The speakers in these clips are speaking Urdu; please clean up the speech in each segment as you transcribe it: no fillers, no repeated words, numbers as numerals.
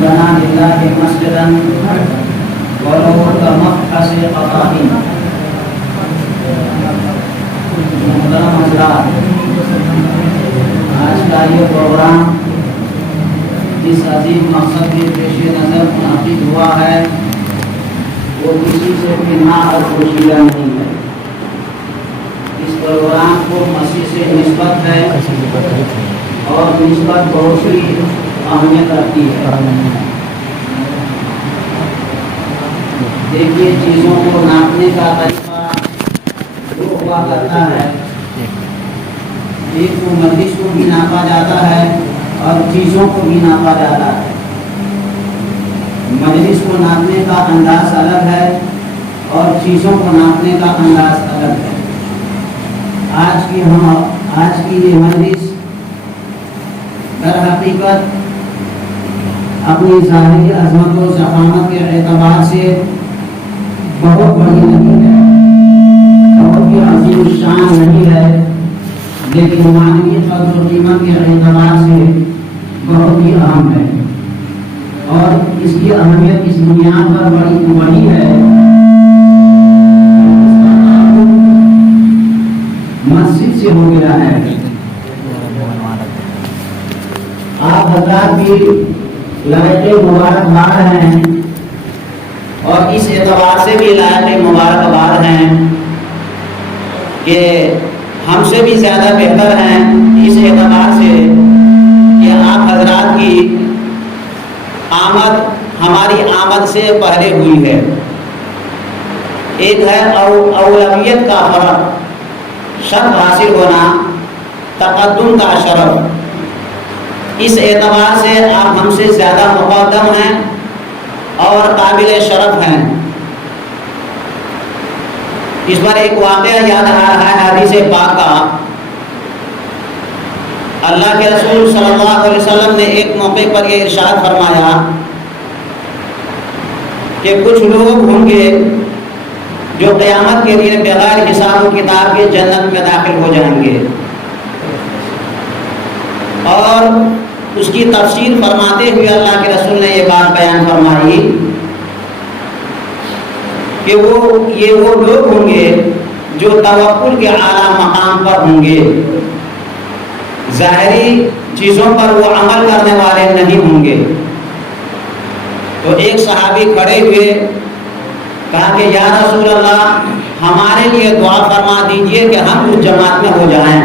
بنا للہ مسجدا ولو كمفحص قطعہ۔ محترم حضرات، آج کا یہ پروگرام جس عظیم مقصد کے پیش نظر منعقد ہوا ہے وہ کسی سے پنہا اور پوشیدہ نہیں ہے۔ اس پروگرام کو مسیح سے نسبت ہے اور نسبت بہت سی اہمیت رکھتی ہے۔ دیکھیے، چیزوں کو ناپنے کا طریقہ جو ہوا کرتا ہے، ایک کو مجلس کو بھی ناپا جاتا ہے اور چیزوں کو بھی ناپا جاتا ہے۔ مجلس کو ناپنے کا انداز الگ ہے اور چیزوں کو ناپنے کا انداز الگ ہے۔ آج کی یہ مجلس در حقیقت اپنی ظاہری عظمت و ضخامت کے اعتبار سے بہت بڑی نہیں ہے، بہت ہی عظیم الشان نہیں ہے، لیکن معنوی قدر و قیمت کے اعتبار سے بہت ہی اہم ہے۔ اور اس کی اہمیت اس بنیاد پر بڑی ہے، مسجد سے ہو گیا ہے۔ آپ حضرات کی لائق مبارکباد ہیں اور اس اعتبار سے بھی لائق مبارکباد ہیں کہ ہم سے بھی زیادہ بہتر ہیں اس اعتبار سے کہ آپ حضرات کی آمد ہماری آمد سے پہلے ہوئی ہے۔ ایک ہے اولویت کا فرق، شرف حاصل ہونا، تقدم کا شرف۔ اس اعتبار سے آپ ہم سے زیادہ مقدم ہیں اور قابل شرف ہیں۔ اس پر ایک واقعہ یاد آ رہا ہے حدیث پاک کا۔ اللہ کے رسول صلی اللہ علیہ وسلم نے ایک موقع پر یہ ارشاد فرمایا کہ کچھ لوگ ہوں گے جو قیامت کے دن بغیر حساب و کتاب کے جنت میں داخل ہو جائیں گے، اور اس کی تفسیر فرماتے ہوئے اللہ کے رسول نے یہ بات بیان فرمائی کہ وہ لوگ ہوں گے جو توکل کے اعلیٰ مقام پر ہوں گے، ظاہری چیزوں پر وہ عمل کرنے والے نہیں ہوں گے۔ تو ایک صحابی کھڑے ہوئے، کہا کہ یا رسول اللہ، ہمارے لیے دعا فرما دیجئے کہ ہم اس جماعت میں ہو جائیں۔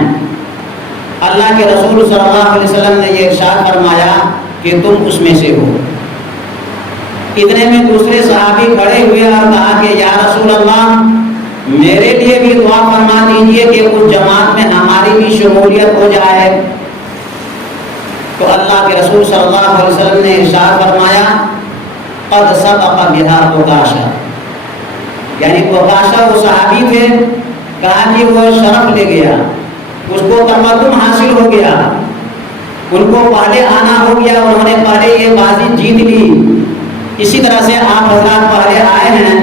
اللہ کے رسول صلی اللہ علیہ وسلم نے یہ ارشاد فرمایا کہ تم اس میں سے ہو۔ اتنے میں دوسرے صحابی کھڑے ہوئے اور کہا کہ یا رسول اللہ، میرے لیے بھی دعا فرما دیجئے کہ اس جماعت میں ہماری بھی شمولیت ہو جائے۔ تو اللہ کے رسول صلی اللہ علیہ وسلم نے ارشاد فرمایا قد سبق بها عکاشہ، یعنی عکاشہ وہ صحابی تھے، کہا کہ وہ شرف لے گیا، اس کو تقدم حاصل ہو گیا، ان کو پہلے آنا ہو گیا، انہوں نے پہلے یہ بازی جیت لی۔ اسی طرح سے آپ حضرات پہلے آئے ہیں،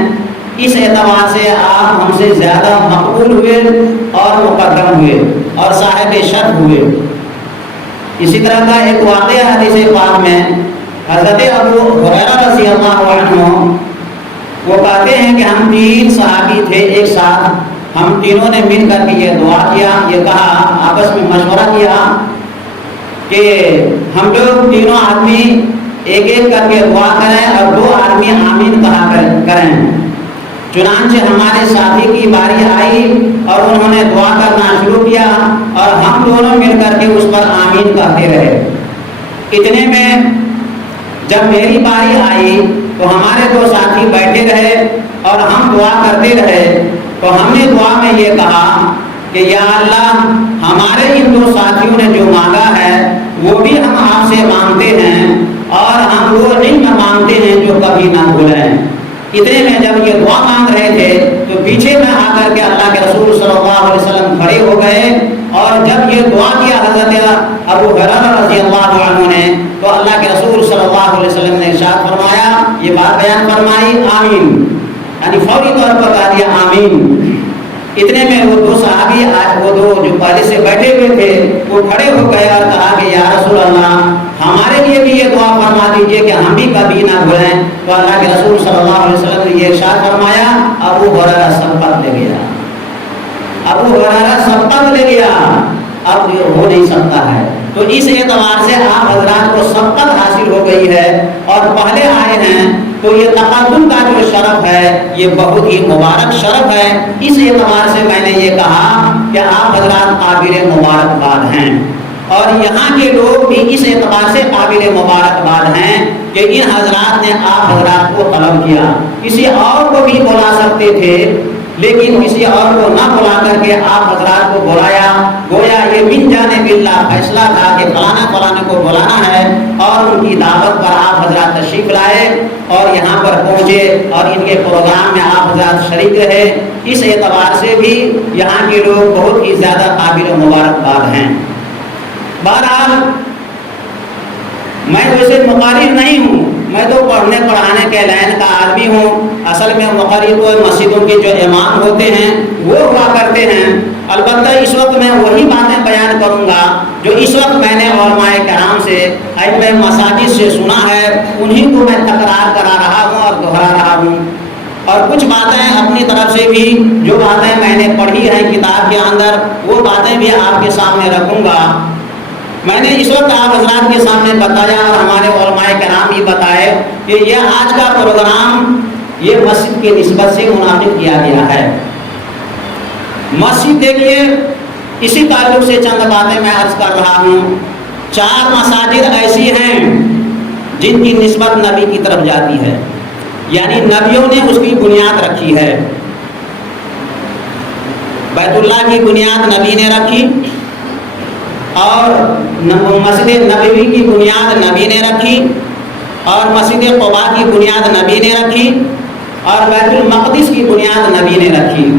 اس اعتبار سے آپ ہم سے زیادہ مقبول ہوئے اور مقدم ہوئے اور صاحب شرف ہوئے۔ اسی طرح کا ایک واقعہ حدیث پاک میں حضرت ابو ہریرہ رضی اللہ عنہ وہ کہتے ہیں کہ ہم تین صحابی تھے ایک ساتھ، ہم تینوں نے مل کر کے یہ دعا کیا، یہ کہا، آپس میں مشورہ کیا کہ ہم لوگ تینوں آدمی ایک ایک کر کے دعا کریں اور دو آدمی آمین کہا کریں۔ چنانچہ ہمارے ساتھی کی باری آئی اور انہوں نے دعا کرنا شروع کیا اور ہم دونوں مل کر کے اس پر آمین کہتے رہے۔ اتنے میں جب میری باری آئی تو ہمارے دو ساتھی بیٹھے رہے اور ہم دعا کرتے رہے، تو ہم نے دعا میں یہ کہا کہ یا اللہ، ہمارے ان دو ساتھیوں نے جو مانگا ہے وہ بھی ہم آپ سے مانگتے ہیں اور ہم وہ علم مانگتے ہیں جو کبھی نہ بھولیں۔ اتنے میں جب یہ دعا مانگ رہے تھے تو پیچھے میں آ کر کے اللہ کے رسول صلی اللہ علیہ وسلم کھڑے ہو گئے، اور جب یہ دعا کیا حضرت ابو ہریرہ رضی اللہ عنہ نے، تو اللہ کے رسول صلی اللہ علیہ وسلم نے ارشاد فرمایا، یہ بات بیان فرمائی، آمین، یعنی فوری طور پر کہا دیا آمین۔ اتنے میں وہ دو صحابی وہ دو جو پہلے سے بیٹھے ہوئے تھے وہ کھڑے ہو گئے اور کہا کہ یا رسول اللہ، ہمارے لیے بھی یہ دعا فرما دیجئے کہ ہم بھی کبھی نہ بھولیں. تو اللہ کے رسول صلی اللہ علیہ وسلم نے یہ ارشاد فرمایا ابو ہریرہ سبقت لے گیا. ابو ہریرہ سبقت لے گیا، اب یہ ہو نہیں سکتا ہے. تو اس اعتبار سے آپ حضرات کو سبقت حاصل ہو گئی ہے اور پہلے آئے ہیں، تو یہ تقدم کا جو شرف ہے یہ بہت ہی مبارک شرف ہے. اس اعتبار سے میں نے یہ کہا کہ آپ حضرات قابل مبارکباد ہیں، اور یہاں کے لوگ بھی اس اعتبار سے قابل مبارکباد ہیں کہ ان حضرات نے آپ حضرات کو طلب کیا. کسی اور کو بھی بلا سکتے تھے لیکن کسی اور کو نہ بلا کر کے آپ حضرات کو بلایا. گویا یہ من جانب اللہ فیصلہ تھا کہ فلانا فلانے کو بلانا ہے، اور ان کی دعوت پر آپ حضرات تشریف لائے اور یہاں پر پہنچے اور ان کے پروگرام میں آپ حضرات شریک رہے. اس اعتبار سے بھی یہاں کے لوگ بہت ہی زیادہ قابل مبارکباد ہیں. بہرحال میں ویسے مقرر نہیں ہوں، میں تو پڑھنے پڑھانے کے لائن کا آدمی ہوں. اصل میں مقرر تو مسجدوں کے جو امام ہوتے ہیں وہ ہوا کرتے ہیں. البتہ اس وقت میں وہی باتیں بیان کروں گا جو اس وقت میں نے علماء کرام سے ائمہ مساجد سے سنا ہے، انہی کو میں تکرار کرا رہا ہوں اور دہرا رہا ہوں. اور کچھ باتیں اپنی طرف سے بھی جو باتیں میں نے پڑھی ہیں کتاب کے اندر وہ باتیں بھی آپ کے سامنے رکھوں گا. میں نے اس وقت آپ حضرات کے سامنے بتایا اور ہمارے علماء کرام بھی بتائے کہ یہ آج کا پروگرام یہ مسجد کے نسبت سے منعقد کیا گیا ہے. مسجد دیکھیے، اسی تعلق سے چند باتیں میں عرض کر رہا ہوں. 4 مساجد ایسی ہیں جن کی نسبت نبی کی طرف جاتی ہے، یعنی نبیوں نے اس کی بنیاد رکھی ہے. بیت اللہ کی بنیاد نبی نے رکھی، اور مسجد نبوی کی بنیاد نبی نے رکھی، اور مسجد قباء کی بنیاد نبی نے رکھی، اور بیت المقدس کی بنیاد نبی نے رکھی.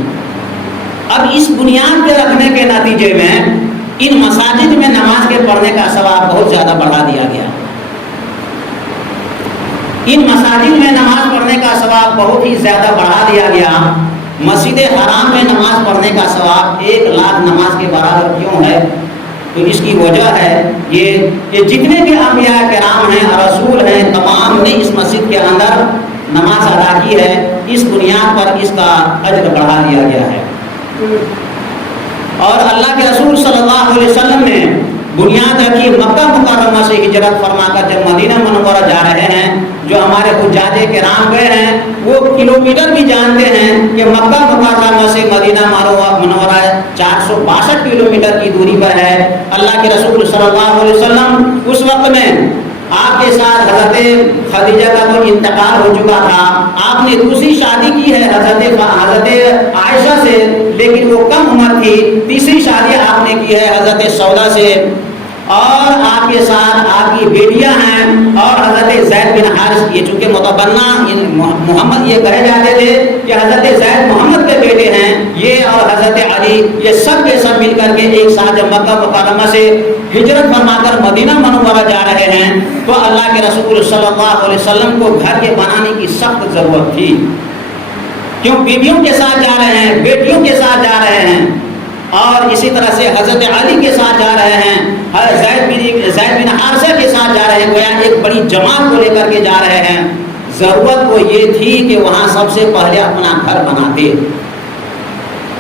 اب اس بنیاد کے رکھنے کے نتیجے میں ان مساجد میں نماز کے پڑھنے کا ثواب بہت زیادہ بڑھا دیا گیا. ان مساجد میں نماز پڑھنے کا ثواب بہت ہی زیادہ بڑھا دیا گیا. مسجد حرام میں نماز پڑھنے کا ثواب 1 لاکھ نماز کے برابر کیوں ہے؟ تو اس کی وجہ ہے یہ کہ جتنے بھی انبیاء کرام ہیں، رسول ہیں، تمام نے اس مسجد کے اندر نماز ادا کی ہے. اس بنیاد پر اس کا اجر بڑھا دیا گیا ہے. اور اللہ کے رسول صلی اللہ علیہ وسلم نے بنیاد رکھی مکہ مکرمہ سے ہجرت فرما کر جب مدینہ منورہ جا رہے ہیں. جو ہمارے حجاج کرام گئے ہیں وہ کلومیٹر بھی جانتے ہیں کہ مکہ مکرمہ سے مدینہ منورہ 462 کلومیٹر کی دوری پر ہے. اللہ کے رسول صلی اللہ علیہ وسلم اس وقت میں آپ کے ساتھ حضرت خدیجہ کا تو انتقال ہو چکا تھا. آپ نے دوسری شادی کی ہے حضرت عائشہ سے، لیکن وہ کم عمر تھی. تیسری شادی آپ نے کی ہے حضرت سودا سے، اور آپ کے ساتھ آپ کی بیٹیاں ہیں اور حضرت زید بن حارث کی. چونکہ متبنہ محمد یہ کہے جاتے تھے کہ حضرت زید محمد کے بیٹے ہیں، یہ اور حضرت علی یہ سب کے سب مل کر کے ایک ساتھ جب مکہ مکرمہ سے ہجرت فرما کر مدینہ منورہ جا رہے ہیں تو اللہ کے رسول صلی اللہ علیہ وسلم کو گھر کے بنانے کی سخت ضرورت تھی. کیوں؟ بیویوں کے ساتھ جا رہے ہیں، بیٹیوں کے ساتھ جا رہے ہیں، اور اسی طرح سے حضرت علی کے ساتھ جا رہے ہیں، زید بن حارثہ کے ساتھ جا رہے ہیں. گویا ایک بڑی جماعت کو لے کر کے جا رہے ہیں. ضرورت کو یہ تھی کہ وہاں سب سے پہلے اپنا گھر بناتے،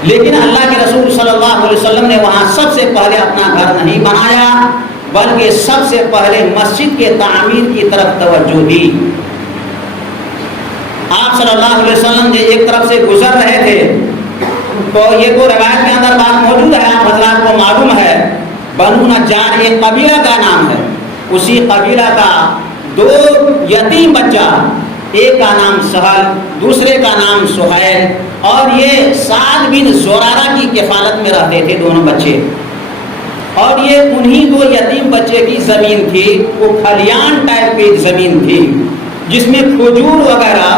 لیکن اللہ کے رسول صلی اللہ علیہ وسلم نے وہاں سب سے پہلے اپنا گھر نہیں بنایا بلکہ سب سے پہلے مسجد کے تعمیر کی طرف توجہ دی. آپ صلی اللہ علیہ وسلم جو ایک طرف سے گزر رہے تھے تو یہ تو روایت کے اندر بات موجود ہے، آپ حضرات کو معلوم ہے. بنو نجار ایک قبیلہ کا نام ہے، اسی قبیلہ کا 2 یتیم بچہ، ایک کا نام سہل، دوسرے کا نام سہیل، اور یہ سعد بن زرارہ کی کفالت میں رہتے تھے دونوں بچے. اور یہ انہی 2 یتیم بچے کی زمین تھی. وہ کھلیان ٹائپ کی زمین تھی جس میں کھجور وغیرہ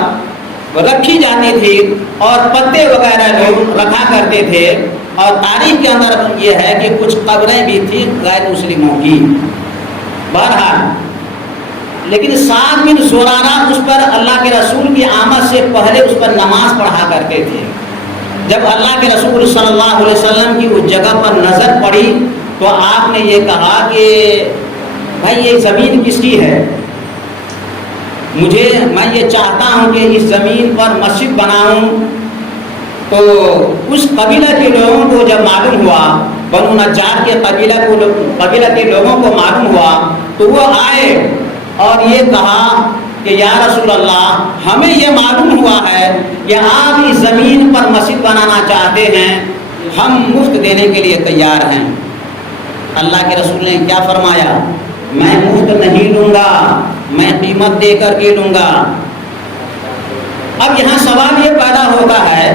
رکھی جاتی تھی اور پتے وغیرہ لوگ رکھا کرتے تھے. اور تاریخ کے اندر یہ ہے کہ کچھ قبریں بھی تھیں غیر مسلموں کی. بہرحال لیکن سعد بن زرارہ اس پر اللہ کے رسول کی آمد سے پہلے اس پر نماز پڑھا کرتے تھے. جب اللہ کے رسول صلی اللہ علیہ وسلم کی اس جگہ پر نظر پڑی تو آپ نے یہ کہا کہ بھائی یہ زمین کس کی ہے؟ میں یہ چاہتا ہوں کہ اس زمین پر مسجد بناؤں. تو اس قبیلہ کے لوگوں کو جب معلوم ہوا، بنو نجار کے قبیلہ کے لوگوں کو معلوم ہوا، تو وہ آئے اور یہ کہا کہ یا رسول اللہ، ہمیں یہ معلوم ہوا ہے کہ آپ اس زمین پر مسجد بنانا چاہتے ہیں، ہم مفت دینے کے لیے تیار ہیں. اللہ کے رسول نے کیا فرمایا؟ میں مفت نہیں لوں گا، میں قیمت دے کر کے لوں گا. اب یہاں سوال یہ پیدا ہوتا ہے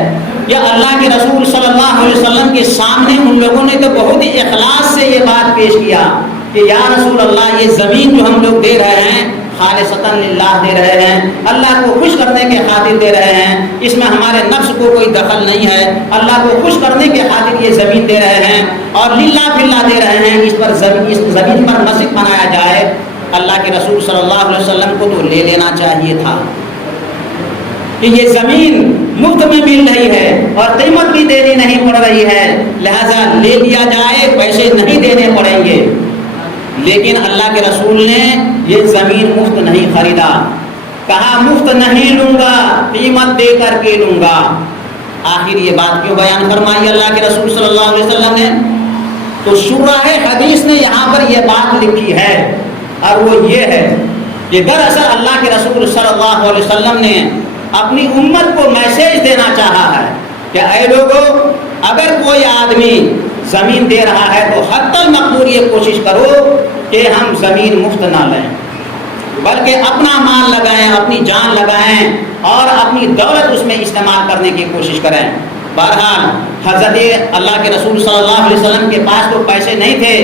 کہ اللہ کے رسول صلی اللہ علیہ وسلم کے سامنے ان لوگوں نے تو بہت ہی اخلاص سے یہ بات پیش کیا کہ یا رسول اللہ، یہ زمین جو ہم لوگ دے رہے ہیں خالصتاً للہ دے رہے ہیں، اللہ کو خوش کرنے کے خاطر دے رہے ہیں، اس میں ہمارے نفس کو کوئی دخل نہیں ہے، اللہ کو خوش کرنے کے خاطر یہ زمین دے رہے ہیں اور للہ فلہ دے رہے ہیں، اس زمین پر مسجد بنایا جائے. اللہ کے رسول صلی اللہ علیہ وسلم کو تو لے لینا چاہیے تھا کہ یہ زمین مفت میں مل رہی ہے اور قیمت بھی دینی نہیں پڑ رہی ہے، لہذا لے لیا جائے، پیسے نہیں دینے پڑیں گے. لیکن اللہ کے رسول نے یہ زمین مفت نہیں خریدا، کہا مفت نہیں لوں گا، قیمت دے کر کے لوں گا. آخر یہ بات کیوں بیان فرمائی اللہ کے رسول صلی اللہ علیہ وسلم نے؟ تو شرح حدیث نے یہاں پر یہ بات لکھی ہے، اور وہ یہ ہے کہ دراصل اللہ کے رسول صلی اللہ علیہ وسلم نے اپنی امت کو میسج دینا چاہا ہے کہ اے لوگوں، اگر کوئی آدمی زمین دے رہا ہے تو حتی المقدور یہ کوشش کرو کہ ہم زمین مفت نہ لیں، بلکہ اپنا مال لگائیں، اپنی جان لگائیں اور اپنی دولت اس میں استعمال کرنے کی کوشش کریں. بہرحال حضرت اللہ کے رسول صلی اللہ علیہ وسلم کے پاس تو پیسے نہیں تھے.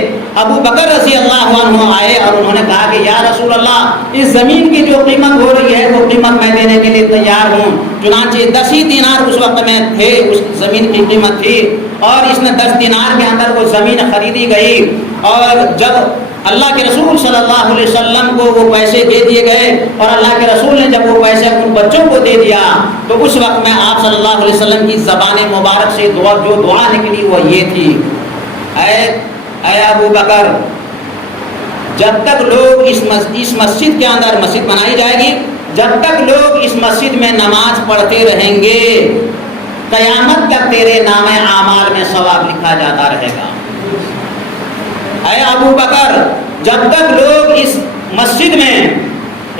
ابو بکر رضی اللہ عنہ آئے اور انہوں نے کہا کہ یا رسول اللہ، اس زمین کی جو قیمت ہو رہی ہے وہ قیمت میں دینے کے لیے تیار ہوں. چنانچہ 10 دینار اس وقت میں تھے، اس زمین کی قیمت تھی، اور اس نے 10 دینار کے اندر وہ زمین خریدی گئی. اور جب اللہ کے رسول صلی اللہ علیہ وسلم کو وہ پیسے دے دیے گئے اور اللہ کے رسول نے جب وہ پیسے ان بچوں کو دے دیا، تو اس وقت میں آپ صلی اللہ علیہ وسلم کی زبان مبارک سے جو دعا نکلی وہ یہ تھی، اے ابو بکر، جب تک لوگ اس مسجد کے اندر، مسجد بنائی جائے گی، جب تک لوگ اس مسجد میں نماز پڑھتے رہیں گے، قیامت تک تیرے نام اعمال میں ثواب لکھا جاتا رہے گا. اے ابو بکر، جب تک لوگ اس مسجد میں،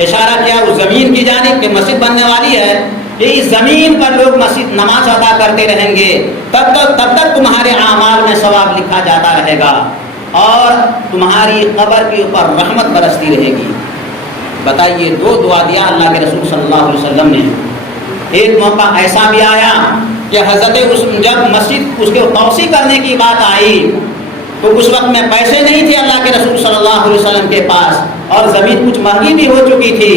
اشارہ کیا اس زمین کی جانب کہ مسجد بننے والی ہے، کہ اس زمین پر لوگ مسجد نماز ادا کرتے رہیں گے، تب تک تمہارے اعمال میں ثواب لکھا جاتا رہے گا اور تمہاری قبر کے اوپر رحمت برستی رہے گی. بتائیے، 2 دعا دیا اللہ کے رسول صلی اللہ علیہ وسلم نے. ایک موقع ایسا بھی آیا کہ جب مسجد اس کے توسیع کرنے کی بات آئی تو اس وقت میں پیسے نہیں تھے اللہ کے رسول صلی اللہ علیہ وسلم کے پاس، اور زمین کچھ مہنگی بھی ہو چکی تھی.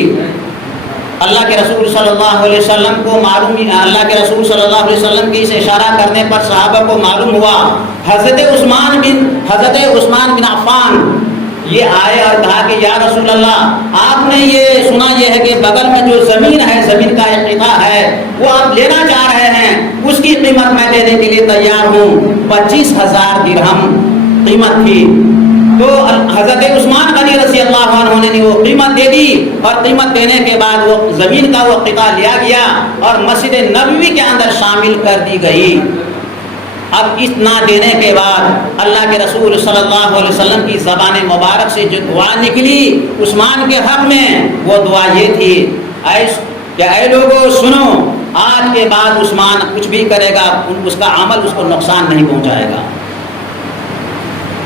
اللہ کے رسول صلی اللہ علیہ وسلم کو اللہ کے رسول صلی اللہ علیہ وسلم کے اس اشارہ کرنے پر صحابہ کو معلوم ہوا. حضرت عثمان بن عفان یہ آئے اور کہا کہ یا رسول اللہ، آپ نے یہ سنا یہ ہے کہ بغل میں جو زمین ہے، زمین کا ایک قطعہ ہے، وہ آپ لینا چاہ رہے ہیں، اس کی قیمت میں دینے کے لیے تیار ہوں. 25,000 درہم قیمت تھی. تو حضرت عثمان غنی رضی اللہ عنہ نے وہ قیمت دے دی، اور قیمت دینے کے بعد وہ زمین کا وہ قطعہ لیا گیا اور مسجد نبوی کے اندر شامل کر دی گئی. اب اس نہ دینے کے بعد اللہ کے رسول صلی اللہ علیہ وسلم کی زبان مبارک سے جو دعا نکلی عثمان کے حق میں، وہ دعا یہ تھی کہ اے لوگوں سنو، آج کے بعد عثمان کچھ بھی کرے گا، اس کا عمل اس کو نقصان نہیں پہنچائے گا.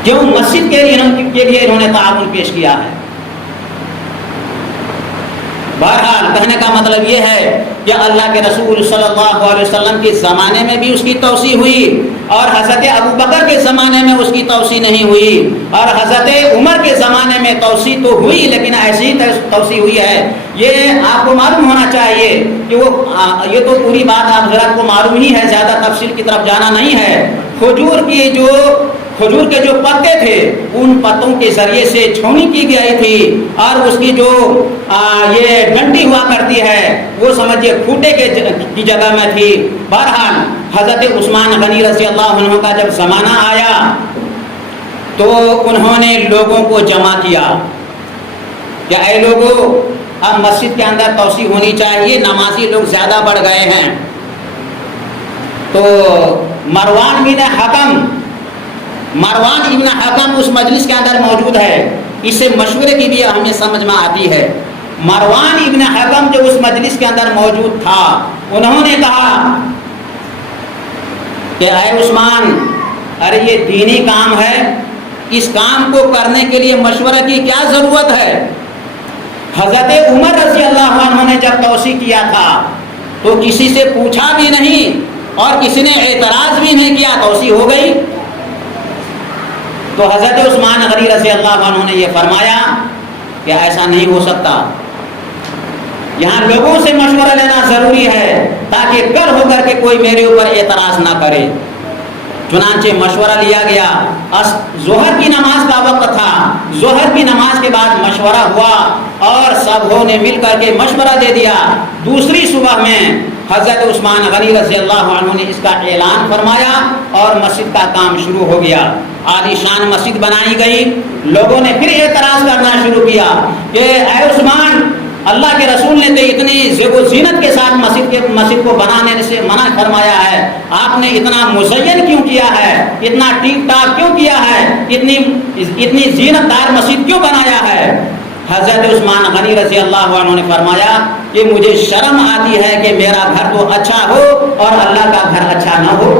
کیوں؟ مسجد کے لیے انہوں نے تعاون پیش کیا ہے. بہرحال کہنے کا مطلب یہ ہے کہ اللہ کے رسول صلی اللہ علیہ وسلم کے زمانے میں بھی اس کی توسیع ہوئی، اور حضرت ابو بکر کے زمانے میں اس کی توسیع نہیں ہوئی، اور حضرت عمر کے زمانے میں توسیع تو ہوئی لیکن ایسی توسیع ہوئی ہے. یہ آپ کو معلوم ہونا چاہیے کہ یہ تو پوری بات آپ حضرات کو معلوم ہی ہے، زیادہ تفصیل کی طرف جانا نہیں ہے. کھجور کے جو پتے تھے، ان پتوں کے ذریعے سے چھونی کی گئی تھی، اور اس کی جو یہ ڈنڈی ہوا کرتی ہے وہ سمجھیے کھوٹے کی جگہ میں تھی. بہرحال حضرت عثمان غنی رضی اللہ عنہ کا جب زمانہ آیا تو انہوں نے لوگوں کو جمع کیا کہ اے لوگوں، اب مسجد کے اندر توسیع ہونی چاہیے، نمازی لوگ زیادہ بڑھ گئے ہیں۔ تو مروان ابن حکم اس مجلس کے اندر موجود ہے، اس سے مشورے کی بھی ہمیں سمجھ میں آتی ہے۔ مروان ابن حکم جو اس مجلس کے اندر موجود تھا، انہوں نے کہا کہ اے عثمان، ارے یہ دینی کام ہے، اس کام کو کرنے کے لیے مشورہ کی کیا ضرورت ہے؟ حضرت عمر رضی اللہ عنہ نے جب توسیع کیا تھا تو کسی سے پوچھا بھی نہیں اور کسی نے اعتراض بھی نہیں کیا، توسیع ہو گئی۔ تو حضرت عثمان غنی رضی اللہ عنہ نے یہ فرمایا کہ ایسا نہیں ہو سکتا، یہاں لوگوں سے مشورہ لینا ضروری ہے تاکہ کل ہو کر کے کوئی میرے اوپر اعتراض نہ کرے۔ چنانچہ مشورہ لیا گیا، ظہر کی نماز کا وقت تھا، ظہر کی نماز کے بعد مشورہ ہوا اور سب نے مل کر کے مشورہ دے دیا۔ دوسری صبح میں حضرت عثمان غنی رضی اللہ عنہ نے اس کا اعلان فرمایا اور مسجد کا کام شروع ہو گیا۔ عالی شان مسجد بنائی گئی، لوگوں نے پھر اعتراض کرنا شروع کیا کہ اے عثمان، اللہ کے رسول نے تو اتنی زیب و زینت کے ساتھ مسجد کو بنانے سے منع فرمایا ہے، آپ نے اتنا مزین کیوں کیا ہے، اتنا ٹیپ ٹاپ کیوں کیا ہے، اتنی زینت دار مسجد کیوں بنایا ہے؟ حضرت عثمان غنی رضی اللہ عنہ نے فرمایا کہ مجھے شرم آتی ہے کہ میرا گھر تو اچھا ہو اور اللہ کا گھر اچھا نہ ہو،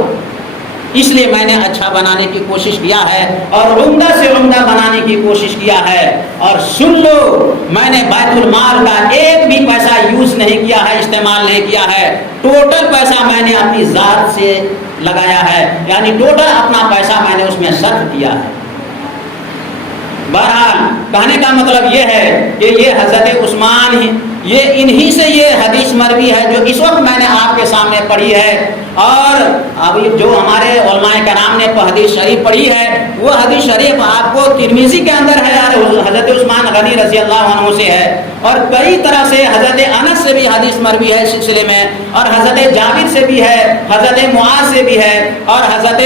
اس لیے میں نے اچھا بنانے کی کوشش کیا ہے اور عمدہ سے عمدہ بنانے کی کوشش کیا ہے۔ اور سن لو، میں نے بیت المال کا ایک بھی پیسہ یوز نہیں کیا ہے، استعمال نہیں کیا ہے، ٹوٹل پیسہ میں نے اپنی ذات سے لگایا ہے، یعنی ٹوٹل اپنا پیسہ میں نے اس میں صرف کیا ہے۔ بہرحال کہنے کا مطلب یہ ہے کہ یہ حضرت عثمان ہی، یہ انہی سے یہ حدیث مروی ہے جو اس وقت میں نے آپ کے سامنے پڑھی ہے، اور ابھی جو ہمارے علماء کرام نے حدیث شریف پڑھی ہے وہ حدیث شریف آپ کو ترمذی کے اندر ہے، حضرت عثمان غنی رضی اللہ عنہ سے ہے، اور کئی طرح سے حضرت انس سے بھی حدیث مروی ہے اس سلسلے میں، اور حضرت جابر سے بھی ہے، حضرت معاذ سے بھی ہے، اور حضرت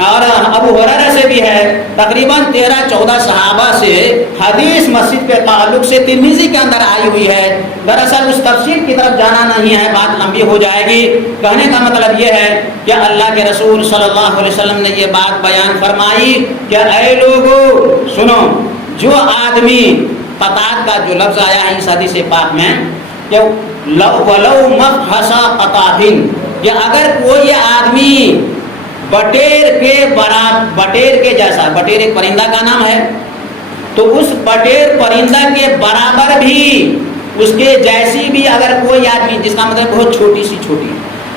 ابو ہریرہ سے بھی ہے۔ تقریباً 13-14 صحابہ سے حدیث مسجد کے تعلق سے ترمذی کے اندر آئی ہوئی ہے۔ دراصل اس تفصیل کی طرف جانا نہیں ہے، بات لمبی ہو جائے گی۔ کہنے کا مطلب یہ ہے کہ اللہ کے رسول صلی اللہ علیہ وسلم نے یہ بات بیان فرمائی کہ اے لوگو سنو، جو آدمی قطات کا جو لفظ آیا ہے اس حدیث پاک میں کہ وَلَوْ مَفْحَصَ قَطَاهٍ، کہ اگر کوئی آدمی بٹیر کے جیسا، بٹیر ایک پرندہ کا نام ہے، تو اس بٹیر پرندہ کے برابر بھی، اس کے جیسی بھی اگر کوئی آدمی، جس کا مطلب بہت چھوٹی سی چھوٹی،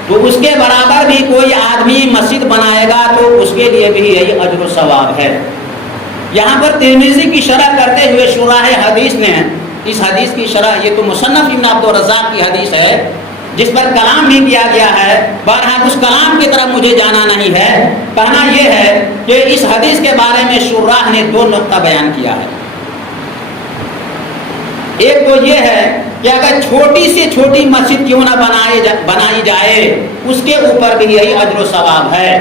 تو اس کے برابر بھی کوئی آدمی مسجد بنائے گا تو اس کے لیے بھی یہی اجر و ثواب ہے۔ یہاں پر ترمذی کی شرح کرتے ہوئے شراح حدیث نے اس حدیث کی شرح، یہ تو مصنف ابن عبد الرزاق کی حدیث ہے جس پر کلام بھی کیا گیا ہے، بہرحال اس کلام کی طرف مجھے جانا نہیں ہے، کہنا یہ ہے کہ اس حدیث کے بارے میں شراح نے 2 نقطہ بیان کیا ہے۔ ایک تو یہ ہے کہ اگر چھوٹی سے چھوٹی مسجد کیوں نہ بنائی جائے اس کے اوپر بھی یہی اجر و ثواب ہے،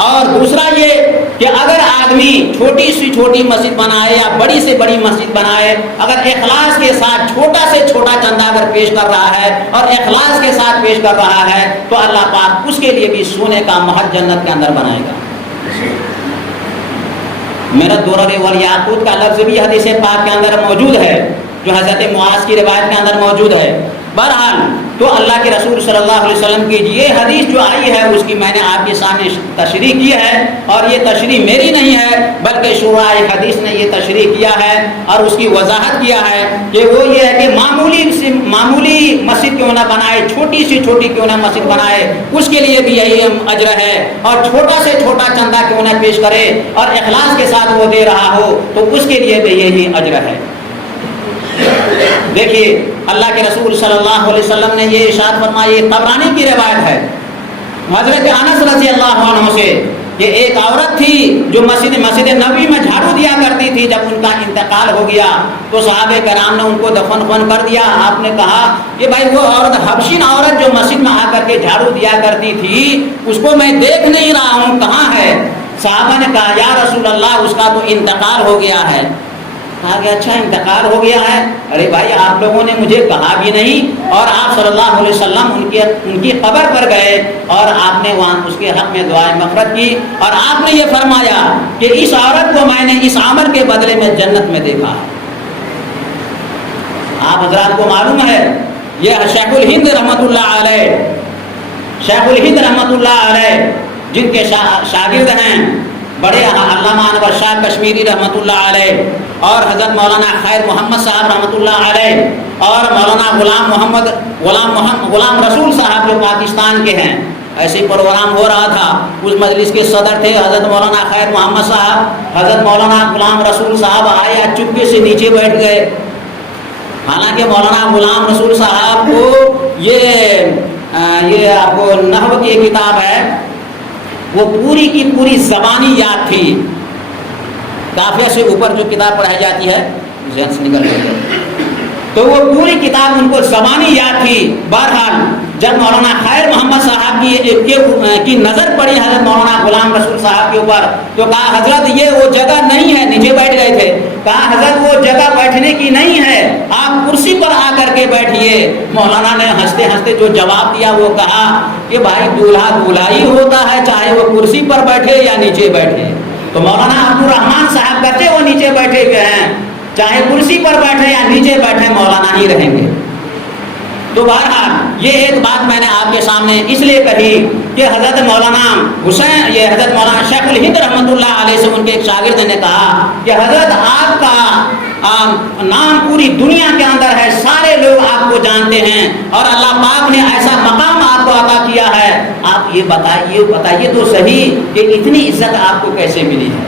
اور دوسرا یہ کہ اگر آدمی چھوٹی سی چھوٹی مسجد بنائے یا بڑی سے بڑی مسجد بنائے، اگر اخلاص کے ساتھ چھوٹا سے چھوٹا چندہ اگر پیش کر رہا ہے اور اخلاص کے ساتھ پیش کر رہا ہے تو اللہ پاک اس کے لیے بھی سونے کا محل جنت کے اندر بنائے گا۔ میرا درر والیاقوت کا لفظ بھی حدیث پاک کے اندر موجود ہے جو حضرت معاذ کی روایت کے اندر موجود ہے۔ بہرحال تو اللہ کے رسول صلی اللہ علیہ وسلم کی یہ حدیث جو آئی ہے اس کی میں نے آپ کے سامنے تشریح کی ہے، اور یہ تشریح میری نہیں ہے بلکہ شراح حدیث نے یہ تشریح کیا ہے اور اس کی وضاحت کیا ہے کہ وہ یہ ہے کہ معمولی مسجد کیوں نہ بنائے، چھوٹی سی چھوٹی کیوں نہ مسجد بنائے، اس کے لیے بھی یہی اجر ہے، اور چھوٹا سے چھوٹا چندہ کیوں نہ پیش کرے اور اخلاص کے ساتھ وہ دے رہا ہو تو اس کے لیے بھی یہی اجر ہے۔ دیکھیے اللہ کے رسول صلی اللہ علیہ وسلم نے یہ ارشاد فرمایا، یہ طبرانی کی روایت ہے حضرت انس رضی اللہ عنہ سے، کہ ایک عورت تھی جو مسجد نبوی میں جھاڑو دیا کرتی تھی، جب ان کا انتقال ہو گیا تو صحابہ کرام نے ان کو دفن کر دیا۔ آپ نے کہا کہ بھائی وہ عورت، حبشین عورت جو مسجد میں آ کر کے جھاڑو دیا کرتی تھی، اس کو میں دیکھ نہیں رہا ہوں، کہاں ہے؟ صحابہ نے کہا یا رسول اللہ اس کا تو انتقال ہو گیا ہے۔ کہا کہ اچھا انتقال ہو گیا ہے. ارے بھائی آپ لوگوں نے مجھے کہا بھی نہیں اور آپ صلی اللہ علیہ وسلم ان کی قبر پر گئے اور آپ نے وہاں اس کے حق میں دعائے مغفرت کی اور آپ نے یہ فرمایا کہ اس عورت کو میں نے اس عمل کے بدلے میں جنت میں دیکھا. آپ حضرات کو معلوم ہے یہ شیخ الہند رحمۃ اللہ علیہ، شیخ الہند رحمۃ اللہ علیہ جن کے شاگرد ہیں بڑے علامہ انور شاہ کشمیری رحمۃ اللہ علیہ اور حضرت مولانا خیر محمد صاحب رحمۃ اللہ علیہ اور مولانا غلام رسول صاحب جو پاکستان کے ہیں. ایسے پروگرام ہو رہا تھا، اس مجلس کے صدر تھے حضرت مولانا خیر محمد صاحب. حضرت مولانا غلام رسول صاحب آئے چپکے سے نیچے بیٹھ گئے. حالانکہ مولانا غلام رسول صاحب کو یہ آپ کو نحو کی کتاب ہے وہ پوری کی پوری زبانی یاد تھی. کافیہ سے اوپر جو کتاب پڑھائی جاتی ہے ذہن سے نکل گئی تو وہ پوری کتاب ان کو زبانی یاد تھی. بہرحال جب مولانا خیر محمد صاحب کی نظر پڑی حضرت مولانا غلام رسول صاحب کے اوپر تو کہا حضرت یہ وہ جگہ نہیں ہے. نیچے بیٹھ گئے تھے. کہا حضرت وہ جگہ بیٹھنے کی نہیں ہے، آپ کرسی پر آ کر کے بیٹھیے. مولانا نے ہنستے ہنستے جو جواب دیا وہ کہا کہ بھائی دولہا دولہا ہی ہوتا ہے، چاہے وہ کرسی پر بیٹھے یا نیچے بیٹھے. تو مولانا عبد الرحمان صاحب کہتے وہ نیچے بیٹھے ہوئے ہیں، چاہے کرسی پر بیٹھے یا نیچے بیٹھے مولانا ہی رہیں گے. تو بہرحال یہ ایک بات میں نے آپ کے سامنے اس لیے کہی کہ حضرت مولانا حسین یہ حضرت مولانا شیخ الہند رحمۃ اللہ علیہ سے ان کے ایک شاگرد نے کہا کہ حضرت آپ کا نام پوری دنیا کے اندر ہے، سارے لوگ آپ کو جانتے ہیں اور اللہ پاک نے ایسا مقام آپ کو عطا کیا ہے. آپ یہ بتائیے تو صحیح کہ اتنی عزت آپ کو کیسے ملی ہے،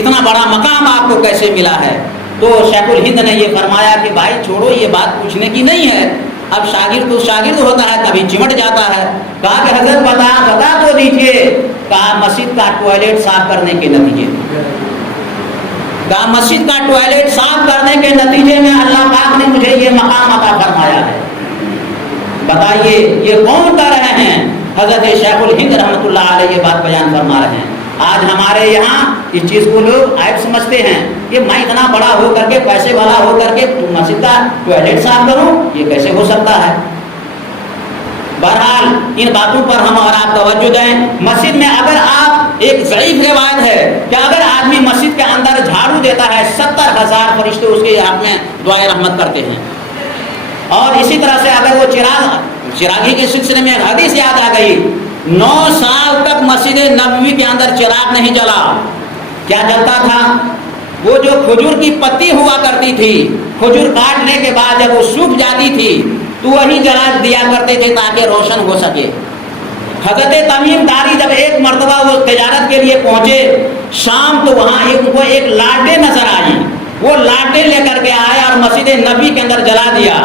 اتنا بڑا مقام آپ کو کیسے ملا ہے. تو شیخ الہند نے یہ فرمایا کہ بھائی چھوڑو یہ بات پوچھنے کی نہیں ہے. اب شاگرد تو شاگرد ہوتا ہے، کبھی چمٹ جاتا ہے. کہا کہ حضرت بتا تو دیجیے. کہا مسجد کا ٹوائلٹ صاف کرنے کے نتیجے میں، کہا مسجد کا ٹوائلٹ صاف کرنے کے نتیجے میں اللہ پاک نے مجھے یہ مقام عطا فرمایا ہے. بتائیے یہ کون کر رہے ہیں؟ حضرت شیخ الہند رحمۃ اللہ علیہ یہ بات بیان فرما رہے ہیں. آج ہمارے یہاں اس چیز کو لوگ عیب سمجھتے ہیں کہ میں اتنا بڑا ہو کر کے پیسے والا ہو کر کے مسجد کا ٹوائلٹ صاف کروں، یہ کیسے ہو سکتا ہے. بہرحال ان باتوں پر ہم اور آپ توجہ دیں. مسجد میں اگر آپ ایک ضعیف روایت ہے کہ اگر آدمی مسجد کے اندر جھاڑو دیتا ہے 70,000 فرشتے اس کے حق میں دعائے رحمت کرتے ہیں. اور اسی طرح سے اگر وہ چراغی کے سلسلے میں حدیث یاد آ گئی، 9 سال تک مسجد نبوی کے اندر چراغ نہیں جلا. کیا جلتا تھا؟ وہ جو کھجور کی پتی ہوا کرتی تھی، کھجور کاٹنے کے بعد جب وہ سوکھ جاتی تھی تو وہی جلا دیا کرتے تھے تاکہ روشن ہو سکے. حضرت تمیم داری جب ایک مرتبہ وہ تجارت کے لیے پہنچے شام تو وہاں ان کو ایک لاٹیں نظر آئی. وہ لاٹیں لے کر کے آئے اور مسجد نبی کے اندر جلا دیا.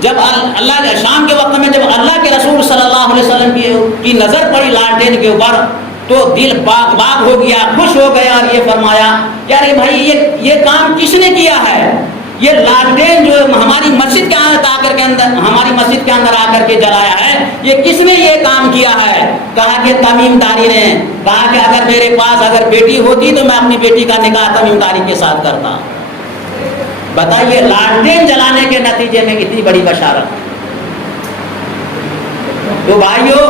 جب اللہ شام کے وقت میں جب اللہ کے رسول صلی اللہ علیہ وسلم کی نظر پڑی لالٹین کے اوپر تو دل باغ باغ ہو گیا، خوش ہو گیا اور یہ فرمایا کہ ارے بھائی یہ کام کس نے کیا ہے؟ یہ لالٹین جو ہماری مسجد کے اندر آ کر کے جلایا ہے، یہ کس نے یہ کام کیا ہے؟ کہا کہ تمیم داری نے. کہا کہ اگر میرے پاس اگر بیٹی ہوتی تو میں اپنی بیٹی کا نکاح تمیم داری کے ساتھ کرتا. بتائیے لالٹین جلانے کے نتیجے میں کتنی بڑی بشارت. تو بھائیو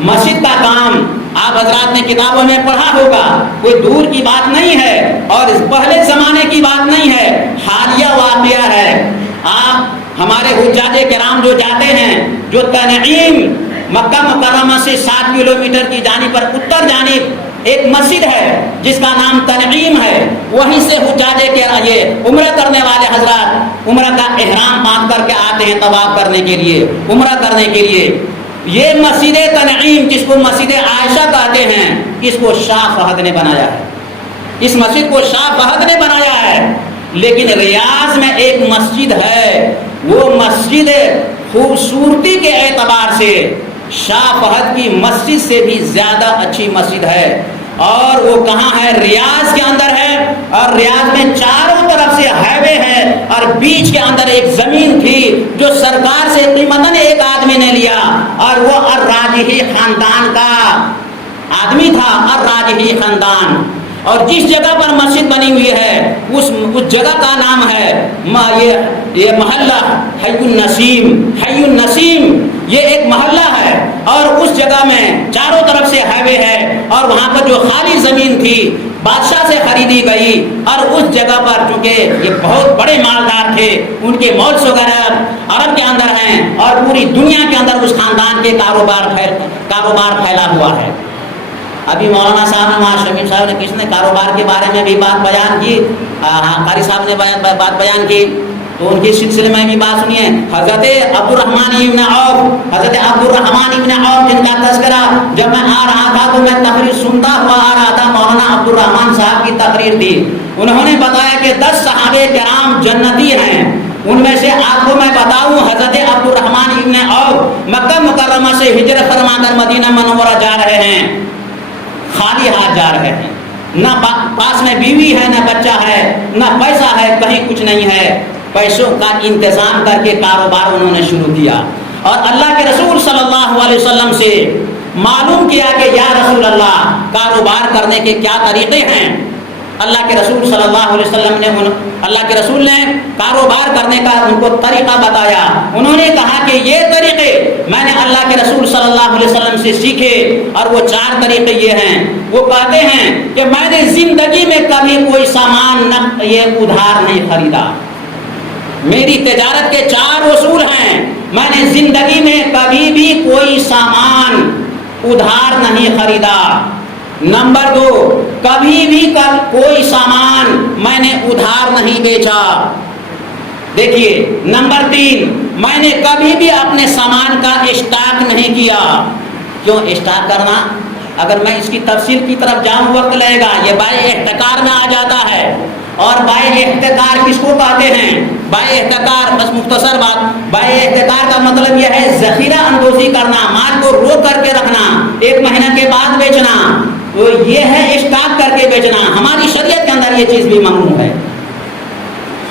مسجد کا کام آپ حضرات نے کتابوں میں پڑھا ہوگا، کوئی دور کی بات نہیں ہے اور اس پہلے زمانے کی بات نہیں ہے، حالیہ واقعہ ہے. آپ ہمارے حجاج کرام جو جاتے ہیں، جو تنعیم مکہ مکرمہ سے 7 کلومیٹر کی جانب پر اتر جانب ایک مسجد ہے جس کا نام تنعیم ہے، وہیں سے حجاج کے یہ عمرہ کرنے والے حضرات عمرہ کا احرام باندھ کر کے آتے ہیں طواف کرنے کے لیے، عمرہ کرنے کے لیے. یہ مسجد تنعیم جس کو مسجد عائشہ کہتے ہیں، اس کو شاہ فہد نے بنایا ہے. اس مسجد کو شاہ فہد نے بنایا ہے. لیکن ریاض میں ایک مسجد ہے، وہ مسجد خوبصورتی کے اعتبار سے شاہ فہد کی مسجد سے بھی زیادہ اچھی مسجد ہے. اور وہ کہاں ہے؟ ریاض کے اندر ہے. اور ریاض میں چاروں طرف سے ہائی وے ہے اور بیچ کے اندر ایک زمین تھی جو سرکار سے قیمتاً ایک آدمی نے لیا اور وہ الراجحی خاندان کا آدمی تھا. الراجحی خاندان اور جس جگہ پر مسجد بنی ہوئی ہے اس جگہ کا نام ہے یہ محلہ حی النسیم. حی النسیم یہ ایک محلہ ہے اور اس جگہ میں چاروں طرف سے ہائی وے ہے اور وہاں پر جو خالی زمین تھی بادشاہ سے خریدی گئی اور اس جگہ پر چونکہ یہ بہت بڑے مالدار تھے ان کے مالس وغیرہ عرب کے اندر ہیں اور پوری دنیا کے اندر اس خاندان کے کاروبار پھیلا ہوا ہے. ابھی مولانا صاحب نے وہاں شمیم صاحب نے کس نے کاروبار کے بارے میں بھی بات بیان کی, قاری صاحب نے بات بیان کی تو ان کے سلسلے میں بھی بات سنیے. حضرت عبد الرحمن ابن عوف جن کا تذکرہ جب میں آ رہا تھا تو میں تقریر سنتا ہوا آ رہا تھا. مولانا عبد الرحمن صاحب کی تقریر تھی. انہوں نے بتایا کہ 10 صحابہ کرام جنتی ہیں. ان میں سے آپ کو میں بتاؤں حضرت عبد الرحمن ابن عوف مکہ مکرمہ سے ہجرت فرما کر مدینہ منورہ جا رہے ہیں, خالی ہاتھ جا رہے ہیں. نہ پاس میں بیوی ہے نہ بچہ ہے نہ پیسہ ہے, کہیں کچھ نہیں ہے. پیسوں کا انتظام کر کے کاروبار انہوں نے شروع کیا اور اللہ کے رسول صلی اللہ علیہ وسلم سے معلوم کیا کہ یا رسول اللہ کاروبار کرنے کے کیا طریقے ہیں. اللہ کے رسول صلی اللہ علیہ وسلم نے اللہ کے رسول نے کاروبار کرنے کا ان کو طریقہ بتایا. انہوں نے کہا کہ یہ طریقے میں نے اللہ کے رسول صلی اللہ علیہ وسلم سے سیکھے اور وہ 4 طریقے یہ ہیں. وہ کہتے ہیں کہ میں نے زندگی میں کبھی کوئی سامان یہ ادھار نہیں خریدا. میری تجارت کے 4 اصول ہیں. میں نے زندگی میں کبھی بھی کوئی سامان ادھار نہیں خریدا. نمبر 2, کبھی بھی کوئی سامان میں نے ادھار نہیں بیچا. دیکھیے نمبر 3, میں نے کبھی بھی اپنے سامان کا اسٹاک نہیں کیا. کیوں اسٹاک کرنا؟ اگر میں اس کی تفصیل کی طرف جاؤں وقت لگے گا. یہ بائے احتکار میں آ جاتا ہے. اور بائے احتکار کس کو کہتے ہیں؟ بائے احتکار, بس مختصر بات, بائے احتکار کا مطلب یہ ہے ذخیرہ اندوزی کرنا, مال کو روک کر کے رکھنا, 1 مہینہ کے بعد بیچنا. تو یہ ہے اسٹاک کر کے بیچنا. ہماری شریعت کے اندر یہ چیز بھی ممنوع ہے.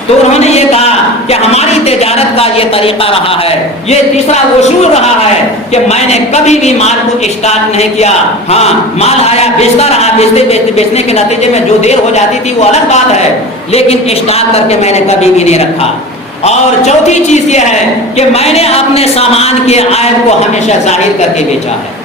تو انہوں نے یہ کہا کہ ہماری تجارت کا یہ طریقہ رہا ہے, یہ تیسرا اصول رہا ہے کہ میں نے کبھی بھی مال کو اسٹاک نہیں کیا. ہاں مال آیا بیچتا رہا, بیچنے کے نتیجے میں جو دیر ہو جاتی تھی وہ الگ بات ہے, لیکن اسٹاک کر کے میں نے کبھی بھی نہیں رکھا. اور چوتھی چیز یہ ہے کہ میں نے اپنے سامان کے عیب کو ہمیشہ ظاہر کر کے بیچا ہے.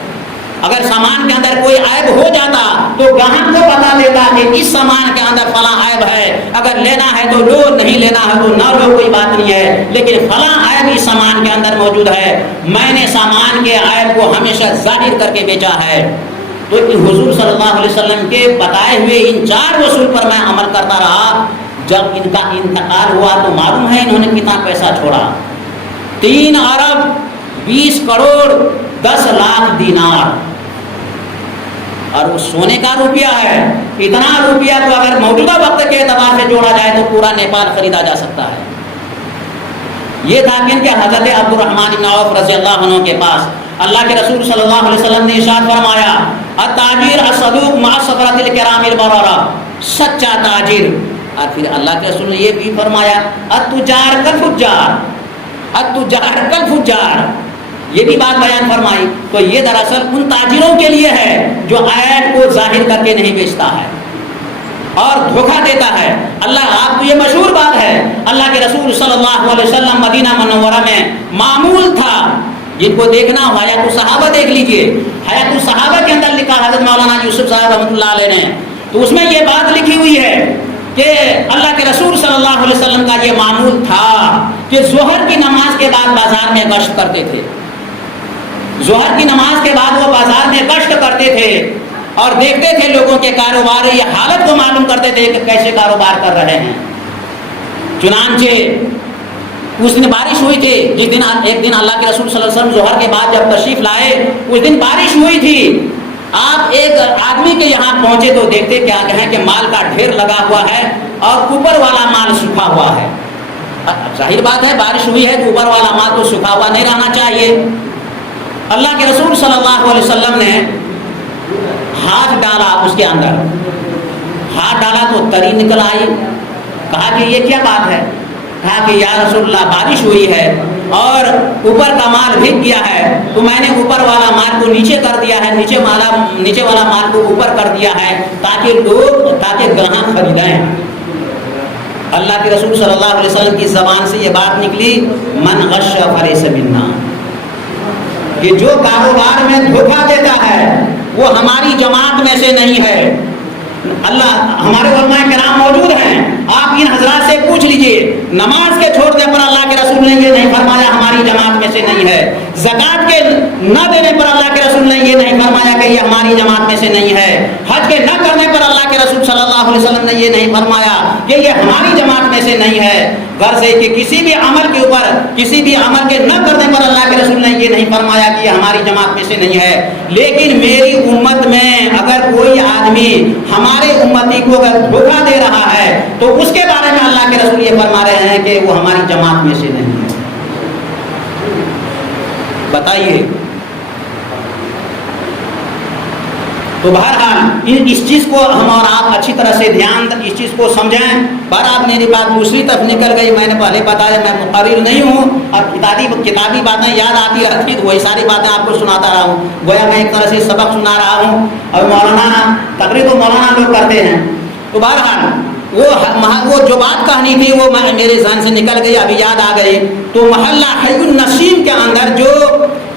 اگر سامان کے اندر کوئی عیب ہو جاتا تو گاہک کو بتا دیتا کہ اس سامان کے اندر فلاں عیب ہے, اگر لینا ہے تو لو, نہیں لینا ہے تو نہ لو, کوئی بات نہیں ہے, لیکن فلاں عیب اس سامان کے اندر موجود ہے. میں نے سامان کے عیب کو ہمیشہ ظاہر کر کے بیچا ہے. تو حضور صلی اللہ علیہ وسلم کے بتائے ہوئے ان 4 اصول پر میں عمل کرتا رہا. جب ان کا انتقال ہوا تو معلوم ہے انہوں نے کتنا پیسہ چھوڑا. 3 ارب 20 کروڑ 10 لاکھ دینار. اور وہ سونے کا روپیہ ہے. اتنا روپیہ تو اگر موجودہ وقت کے اعتبار سے جوڑا جائے تو پورا نیپال خریدا جا سکتا ہے. یہ تھا کہ حضرت عبد الرحمن بن عوف رضی اللہ عنہ کے پاس اللہ کے رسول صلی اللہ علیہ وسلم نے ارشاد فرمایا التاجر الصدوق مع السفرۃ الکرام البررہ, سچا تاجر. اور پھر اللہ کے رسول نے یہ بھی فرمایا التجار کالفجار, التجار کالفجار, یہ بھی بات بیان فرمائی. تو یہ دراصل ان تاجروں کے لیے ہے جو عیب کو ظاہر کر کے نہیں بیچتا ہے اور دھوکہ دیتا ہے. اللہ آپ کو یہ مشہور بات ہے, اللہ کے رسول صلی اللہ علیہ وسلم مدینہ منورہ میں معمول تھا. جن کو دیکھنا ہو حیات الصحابہ دیکھ لیجئے. حیات الصحابہ کے اندر لکھا حضرت مولانا یوسف صاحب رحمۃ اللہ علیہ نے, تو اس میں یہ بات لکھی ہوئی ہے کہ اللہ کے رسول صلی اللہ علیہ وسلم کا یہ معمول تھا کہ ظہر کی نماز کے بعد بازار میں گشت کرتے تھے. ظہر کی نماز کے بعد وہ بازار میں گشت کرتے تھے اور دیکھتے تھے لوگوں کے کاروبار, یہ حالت کو معلوم کرتے تھے کہ کیسے کاروبار کر رہے ہیں. چنانچہ اس دن بارش ہوئی تھی, جس دن ایک دن اللہ کے رسول صلی اللہ علیہ وسلم ظہر کے بعد جب تشریف لائے اس دن بارش ہوئی تھی. آپ ایک آدمی کے یہاں پہنچے تو دیکھتے کیا کہیں کہ مال کا ڈھیر لگا ہوا ہے اور اوپر والا مال سوکھا ہوا ہے. ظاہر بات ہے بارش ہوئی ہے تو اوپر والا مال تو سوکھا ہوا نہیں رہنا چاہیے. اللہ کے رسول صلی اللہ علیہ وسلم نے ہاتھ ڈالا, اس کے اندر ہاتھ ڈالا تو تری نکل آئی. کہا کہ یہ کیا بات ہے؟ کہا کہ یا رسول اللہ بارش ہوئی ہے اور اوپر کا مال بھیگ گیا ہے تو میں نے اوپر والا مال کو نیچے کر دیا ہے, نیچے والا مال کو اوپر کر دیا ہے تاکہ لوگ کے گرہاں خریدیں۔ اللہ کے رسول صلی اللہ علیہ وسلم کی زبان سے یہ بات نکلی، من غش فلیس منا، کہ جو کاروبار میں دھوکہ دیتا ہے وہ ہماری جماعت میں سے نہیں ہے۔ اللہ، ہمارے علماء کرام موجود ہیں، آپ ان حضرات سے پوچھ لیجئے، نماز کے چھوڑنے پر اللہ کے رسول نے یہ نہیں فرمایا ہماری جماعت میں سے نہیں ہے، زکوٰۃ کے نہ دینے پر اللہ کے رسول نے یہ نہیں فرمایا کہ یہ ہماری جماعت میں سے نہیں ہے، حج کے نہ کرنے پر اللہ کے رسول صلی اللہ علیہ وسلم نے یہ نہیں فرمایا کہ یہ ہماری جماعت میں سے نہیں ہے۔ غرض ہے کہ کسی بھی عمل کے اوپر، کسی بھی عمل کے نہ کرنے پر اللہ کے رسول نے یہ نہیں فرمایا کہ یہ ہماری جماعت میں سے نہیں ہے۔ لیکن میری امت میں اگر کوئی آدمی ہمارے امتی کو اگر دھوکہ دے رہا ہے تو اس کے بارے میں اللہ کے رسول یہ فرما رہے ہیں کہ وہ ہماری جماعت میں سے نہیں ہے۔ بتائیے، تو بہرحال اس چیز کو ہم اور آپ اچھی طرح سے اس چیز کو سمجھیں۔ بہرحال میری بات دوسری طرف نکل گئی، میں نے پہلے بتایا میں مقرر نہیں ہوں اور کتابی باتیں یاد آتی رہتی تو وہی ساری باتیں آپ کو سناتا رہا ہوں، گویا میں ایک طرح سے سبق سنا رہا ہوں، اور مولانا تقریر تو مولانا لوگ کرتے ہیں۔ تو بہرحال وہ جو بات کہانی تھی وہ میرے ذہن سے نکل گئی، ابھی یاد آ گئی۔ تو محلہ حی النسیم کے اندر جو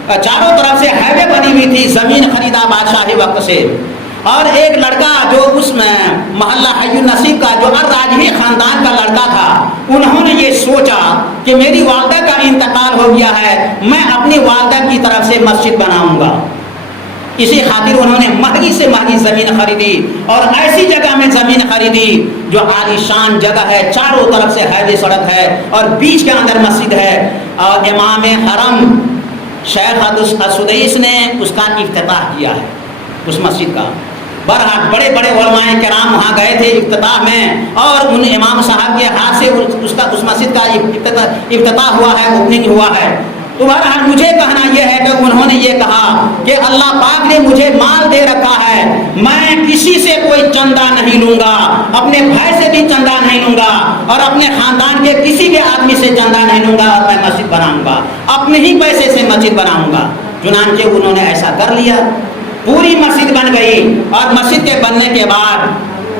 چاروں طرف سے ہائیوے بنی ہوئی تھی، زمین خریدا بادشاہی وقت سے، اور ایک لڑکا جو اس میں محلہ حی النسیم کا جو راجوی خاندان کا لڑکا تھا، انہوں نے یہ سوچا کہ میری والدہ کا انتقال ہو گیا ہے، میں اپنی والدہ کی طرف سے مسجد بناؤں گا۔ اسی خاطر انہوں نے مہنگی سے مہنگی زمین خریدی اور ایسی جگہ میں زمین خریدی جو عالی شان جگہ ہے، چاروں طرف سے ہائیوے سڑک ہے اور بیچ کے اندر مسجد ہے، اور امام حرم شیخ السدیس نے اس کا افتتاح کیا ہے، اس مسجد کا۔ بہرحال بڑے بڑے علماء کرام وہاں گئے تھے افتتاح میں، اور ان امام صاحب کے ہاتھ سے اس مسجد کا افتتاح ہوا ہے، اوپننگ ہوا ہے۔ تو بہرحال مجھے کہنا یہ ہے کہ انہوں نے یہ کہا کہ اللہ پاک نے مجھے مال دے رکھا ہے، میں کسی سے کوئی چندہ نہیں لوں گا، اپنے بھائی سے بھی چندہ نہیں لوں گا، اور اپنے خاندان کے کسی بھی آدمی سے چندہ نہیں لوں گا، اور میں مسجد بناؤں گا، اپنے ہی پیسے سے مسجد بناؤں گا۔ چنانچہ انہوں نے ایسا کر لیا، پوری مسجد بن گئی۔ اور مسجد کے بننے کے بعد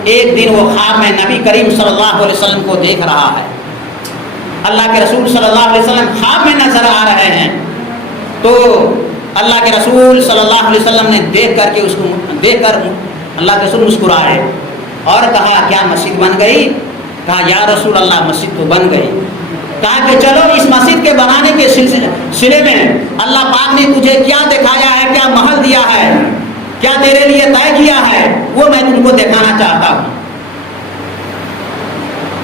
ایک دن وہ خواب میں نبی کریم صلی اللہ علیہ وسلم کو دیکھ رہا ہے، اللہ کے رسول صلی اللہ علیہ وسلم خواب میں نظر آ رہے ہیں۔ تو اللہ کے رسول صلی اللہ علیہ وسلم نے دیکھ کر اللہ کے رسول مسکرائے اور کہا کیا مسجد بن گئی؟ کہا یا رسول اللہ مسجد تو بن گئی۔ کہا کہ چلو اس مسجد کے بنانے کے سلسلے میں اللہ پاک نے تجھے کیا دکھایا ہے، کیا محل دیا ہے، کیا تیرے لیے طے کیا ہے، وہ میں تم کو دکھانا چاہتا ہوں۔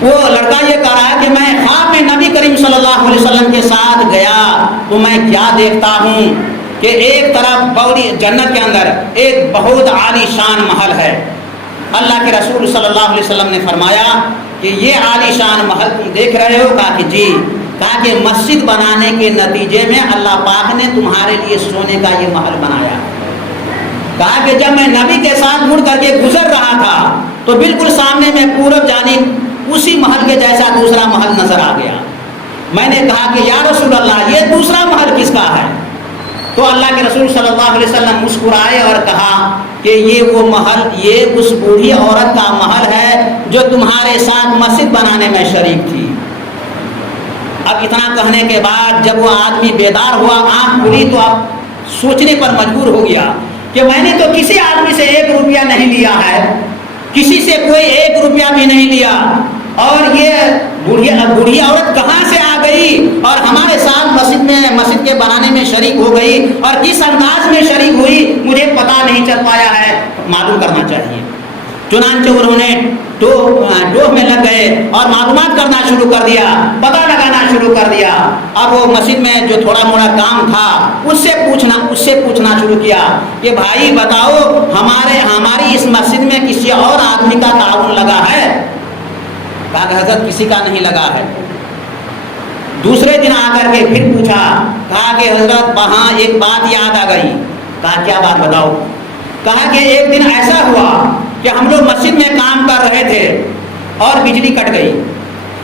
وہ لڑکا یہ کہہ رہا ہے کہ میں خواب میں نبی کریم صلی اللہ علیہ وسلم کے ساتھ گیا تو میں کیا دیکھتا ہوں کہ ایک طرف بڑی جنت کے اندر ایک بہت عالی شان محل ہے۔ اللہ کے رسول صلی اللہ علیہ وسلم نے فرمایا کہ یہ عالی شان محل تم دیکھ رہے ہو؟ کہا کہ جی۔ کہا کہ مسجد بنانے کے نتیجے میں اللہ پاک نے تمہارے لیے سونے کا یہ محل بنایا۔ کہا کہ جب میں نبی کے ساتھ مڑ کر کے گزر رہا تھا تو بالکل سامنے میں پورب جانب اسی محل کے جیسا دوسرا محل نظر آ گیا۔ میں نے کہا کہ یا رسول اللہ یہ دوسرا محل کس کا ہے؟ تو اللہ کے رسول صلی اللہ علیہ وسلم مسکرائے اور کہا کہ یہ وہ محل، یہ اس بوڑھی عورت کا محل ہے جو تمہارے ساتھ مسجد بنانے میں شریک تھی۔ اب اتنا کہنے کے بعد جب وہ آدمی بیدار ہوا، آنکھ کھلی تو اب سوچنے پر مجبور ہو گیا کہ میں نے تو کسی آدمی سے 1 روپیہ نہیں لیا ہے، کسی سے کوئی 1 روپیہ بھی نہیں لیا، اور یہ بوڑھی عورت کہاں سے آ گئی اور ہمارے ساتھ مسجد کے بنانے میں شریک ہو گئی، اور کس انداز میں شریک ہوئی مجھے پتہ نہیں چل پایا ہے، معلوم کرنا چاہیے۔ چنانچہ انہوں نے ڈوہ میں لگ گئے اور معلومات کرنا شروع کر دیا، پتہ لگانا شروع کر دیا۔ اب وہ مسجد میں جو تھوڑا موڑا کام تھا اس سے پوچھنا شروع کیا کہ بھائی بتاؤ ہماری اس مسجد میں کسی اور آدمی کا تعاون لگا ہے؟ کہا کہ حضرت کسی کا نہیں لگا ہے۔ دوسرے دن آ کر کے پھر پوچھا، کہا کہ حضرت وہاں ایک بات یاد آ گئی۔ کہا کیا بات بتاؤ؟ کہا کہ ایک دن ایسا ہوا کہ ہم لوگ مسجد میں کام کر رہے تھے اور بجلی کٹ گئی،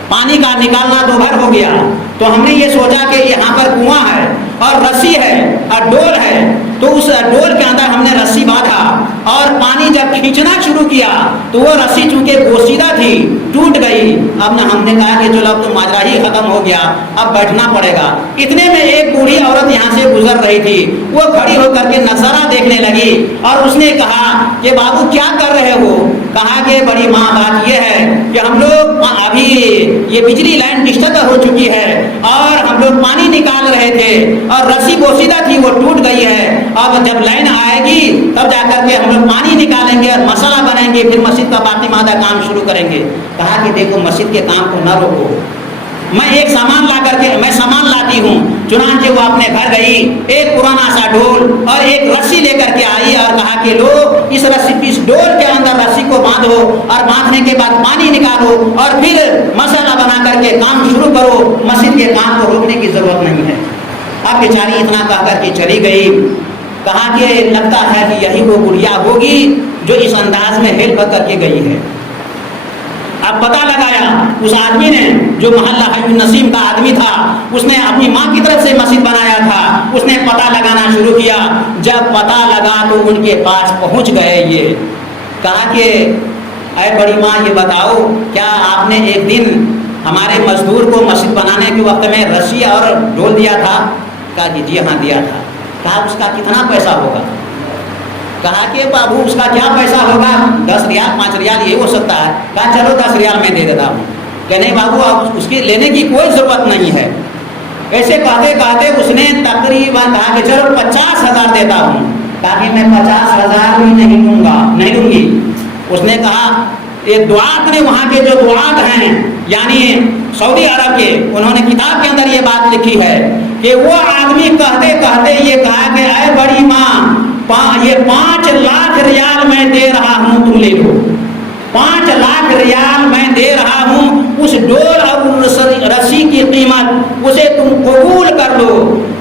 پانی کا نکالنا دوبھر ہو گیا، تو ہم نے یہ سوچا کہ یہاں پر کنواں ہے اور رسی ہے اور ڈول ہے، تو اس ڈول کے اندر ہم نے رسی باندھا اور پانی جب کھینچنا شروع کیا تو وہ رسی چونکہ بوسیدہ تھی ٹوٹ گئی. اب نہ ہم نے کہا کہ چلو اب تو ماجرا ہی ختم ہو گیا, اب بیٹھنا پڑے گا. اتنے میں ایک بوڑھی عورت یہاں سے گزر رہی تھی, وہ کھڑی ہو کر کے نظارہ دیکھنے لگی اور اس نے کہا کہ بابو کیا کر رہے ہو؟ کہا کہ بڑی ماں بات یہ ہے کہ ہم لوگ ابھی یہ بجلی لائن ڈسٹرب ہو چکی ہے اور ہم لوگ پانی نکال رہے تھے اور رسی بوسیدہ تھی وہ ٹوٹ گئی ہے. اب جب لائن آئے گی تب جا کر کے ہم لوگ پانی نکالیں گے اور مسئلہ بنائیں گے, پھر مسجد کا باقی مادہ کام شروع کریں گے. کہا کہ دیکھو مسجد کے کام کو نہ روکو, میں ایک سامان لا کر کے میں سامان لاتی ہوں. چنانچہ وہ اپنے گھر گئی, ایک پرانا سا ڈول اور ایک رسی لے کر کے آئی اور کہا کہ لو اس ڈول کے اندر رسی کو باندھو اور باندھنے کے بعد پانی نکالو اور پھر مسئلہ بنا کر کے کام شروع کرو, مسجد کے کام کو روکنے کی ضرورت نہیں ہے. اب بیچاری اتنا کہہ کر کے چلی گئی. کہا کہ لگتا ہے کہ یہی وہ بڑھیا ہوگی جو اس انداز میں ہیلپ کر کے گئی ہے. اب پتہ لگایا اس آدمی نے جو محلہ حی النسیم کا آدمی تھا, اس نے اپنی ماں کی طرف سے مسجد بنایا تھا, اس نے پتہ لگانا شروع کیا. جب پتہ لگا تو ان کے پاس پہنچ گئے. یہ کہا کہ اے بڑی ماں یہ بتاؤ کیا آپ نے ایک دن ہمارے مزدور کو مسجد بنانے کے وقت میں رسی اور ڈول دیا تھا؟ کہا کہ جی ہاں دیا تھا. کہا اس کا کتنا پیسہ ہوگا؟ کہا کہ بابو اس کا کیا پیسہ ہوگا, 10 ریال 5 ریال یہ ہو سکتا ہے. کہا چلو 10 ریال میں دے دیتا ہوں. کہ نہیں بابو اب اس کی لینے کی کوئی ضرورت نہیں ہے. ایسے کہتے کہتے اس نے تقریباً کہا کہ چلو 50,000 دیتا ہوں. کہا کہ میں 50,000 بھی نہیں لوں گی. اس نے کہا ایک دعات نے وہاں کے جو دعات ہیں یعنی سعودی عرب کے, انہوں نے کتاب کے اندر یہ بات لکھی ہے کہ وہ آدمی کہتے کہتے یہ کہا کہ اے بڑی ماں یہ 5 لاکھ ریال میں دے رہا ہوں, تم لے لو. 5 لاکھ ریال میں دے رہا ہوں, اس ڈول اور رسی کی قیمت اسے تم قبول کر لو.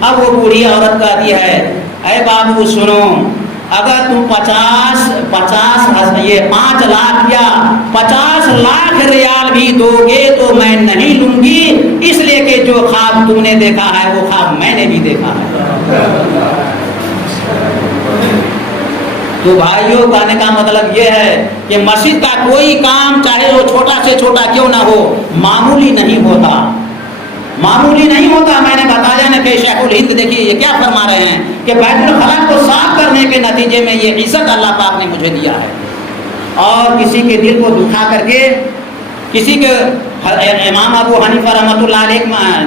اب وہ بوڑھی عورت کہتی ہے اے بابو سنو, اگر تم 5 لاکھ یا 50 لاکھ ریال بھی دو گے تو میں نہیں لوں گی, اس لیے کہ جو خواب تم نے دیکھا ہے وہ خواب میں نے بھی دیکھا ہے. تو بھائیوں کہنے کا مطلب یہ ہے کہ مسجد کا کوئی کام چاہے وہ چھوٹا سے چھوٹا کیوں نہ ہو معمولی نہیں ہوتا, معمولی نہیں ہوتا. میں نے بتایا نا کہ شیخ الہند دیکھیے یہ کیا فرما رہے ہیں کہ بیت الخلاء کو صاف کرنے کے نتیجے میں یہ عزت اللہ پاک نے مجھے دیا ہے. اور کسی کے دل کو دکھا کر کے کسی کے امام ابو حنیفہ رحمۃ اللہ علیہ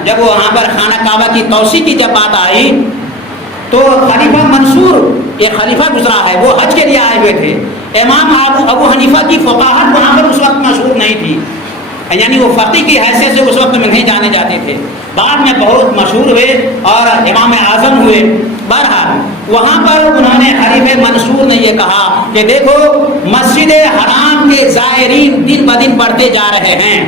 جب وہاں پر خانہ کعبہ کی توسیع کی جب بات آئی تو خلیفہ منصور ایک خلیفہ گزرا ہے, وہ حج کے لیے آئے ہوئے تھے. امام ابو حنیفہ کی فقاہت وہاں پر اس وقت مشہور نہیں تھی, یعنی وہ فقیہ کی حیثیت سے اس وقت میں نہیں جانے جاتے تھے. بعد میں بہت مشہور ہوئے اور امام اعظم ہوئے. بہرحال وہاں پر انہوں نے خلیفہ منصور نے یہ کہا کہ دیکھو مسجد حرام کے زائرین دن بدن بڑھتے جا رہے ہیں,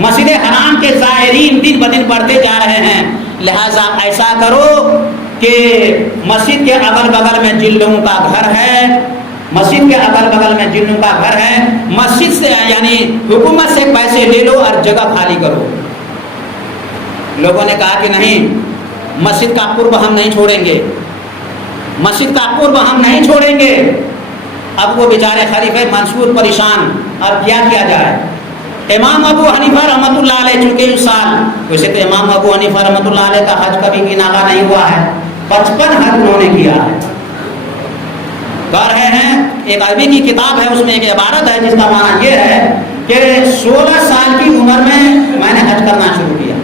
مسجد حرام کے زائرین دن بدن بڑھتے جا رہے ہیں, لہذا ایسا کرو کہ مسجد کے اگل بغل میں جن لوگوں کا گھر ہے, مسجد کے اگل بغل میں جن لوگوں کا گھر ہے, مسجد سے یعنی حکومت سے پیسے لے لو اور جگہ خالی کرو. لوگوں نے کہا کہ نہیں, مسجد کا قرب ہم نہیں چھوڑیں گے, مسجد کا قرب ہم نہیں چھوڑیں گے. اب وہ بیچارے خلیفہ منصور پریشان, اب کیا کیا جائے. امام ابو حنیفہ رحمۃ اللہ علیہ چونکہ اس سال, ویسے تو امام ابو حنیفہ رحمۃ اللہ علیہ کا حج کبھی بھی ناغا نہیں ہوا ہے, 55 حج انہوں نے کیا ہے. کہہ رہے ہیں ایک عربی کی کتاب ہے, اس میں ایک عبارت ہے جس کا معنی یہ ہے کہ 16 سال کی عمر میں نے حج کرنا شروع کیا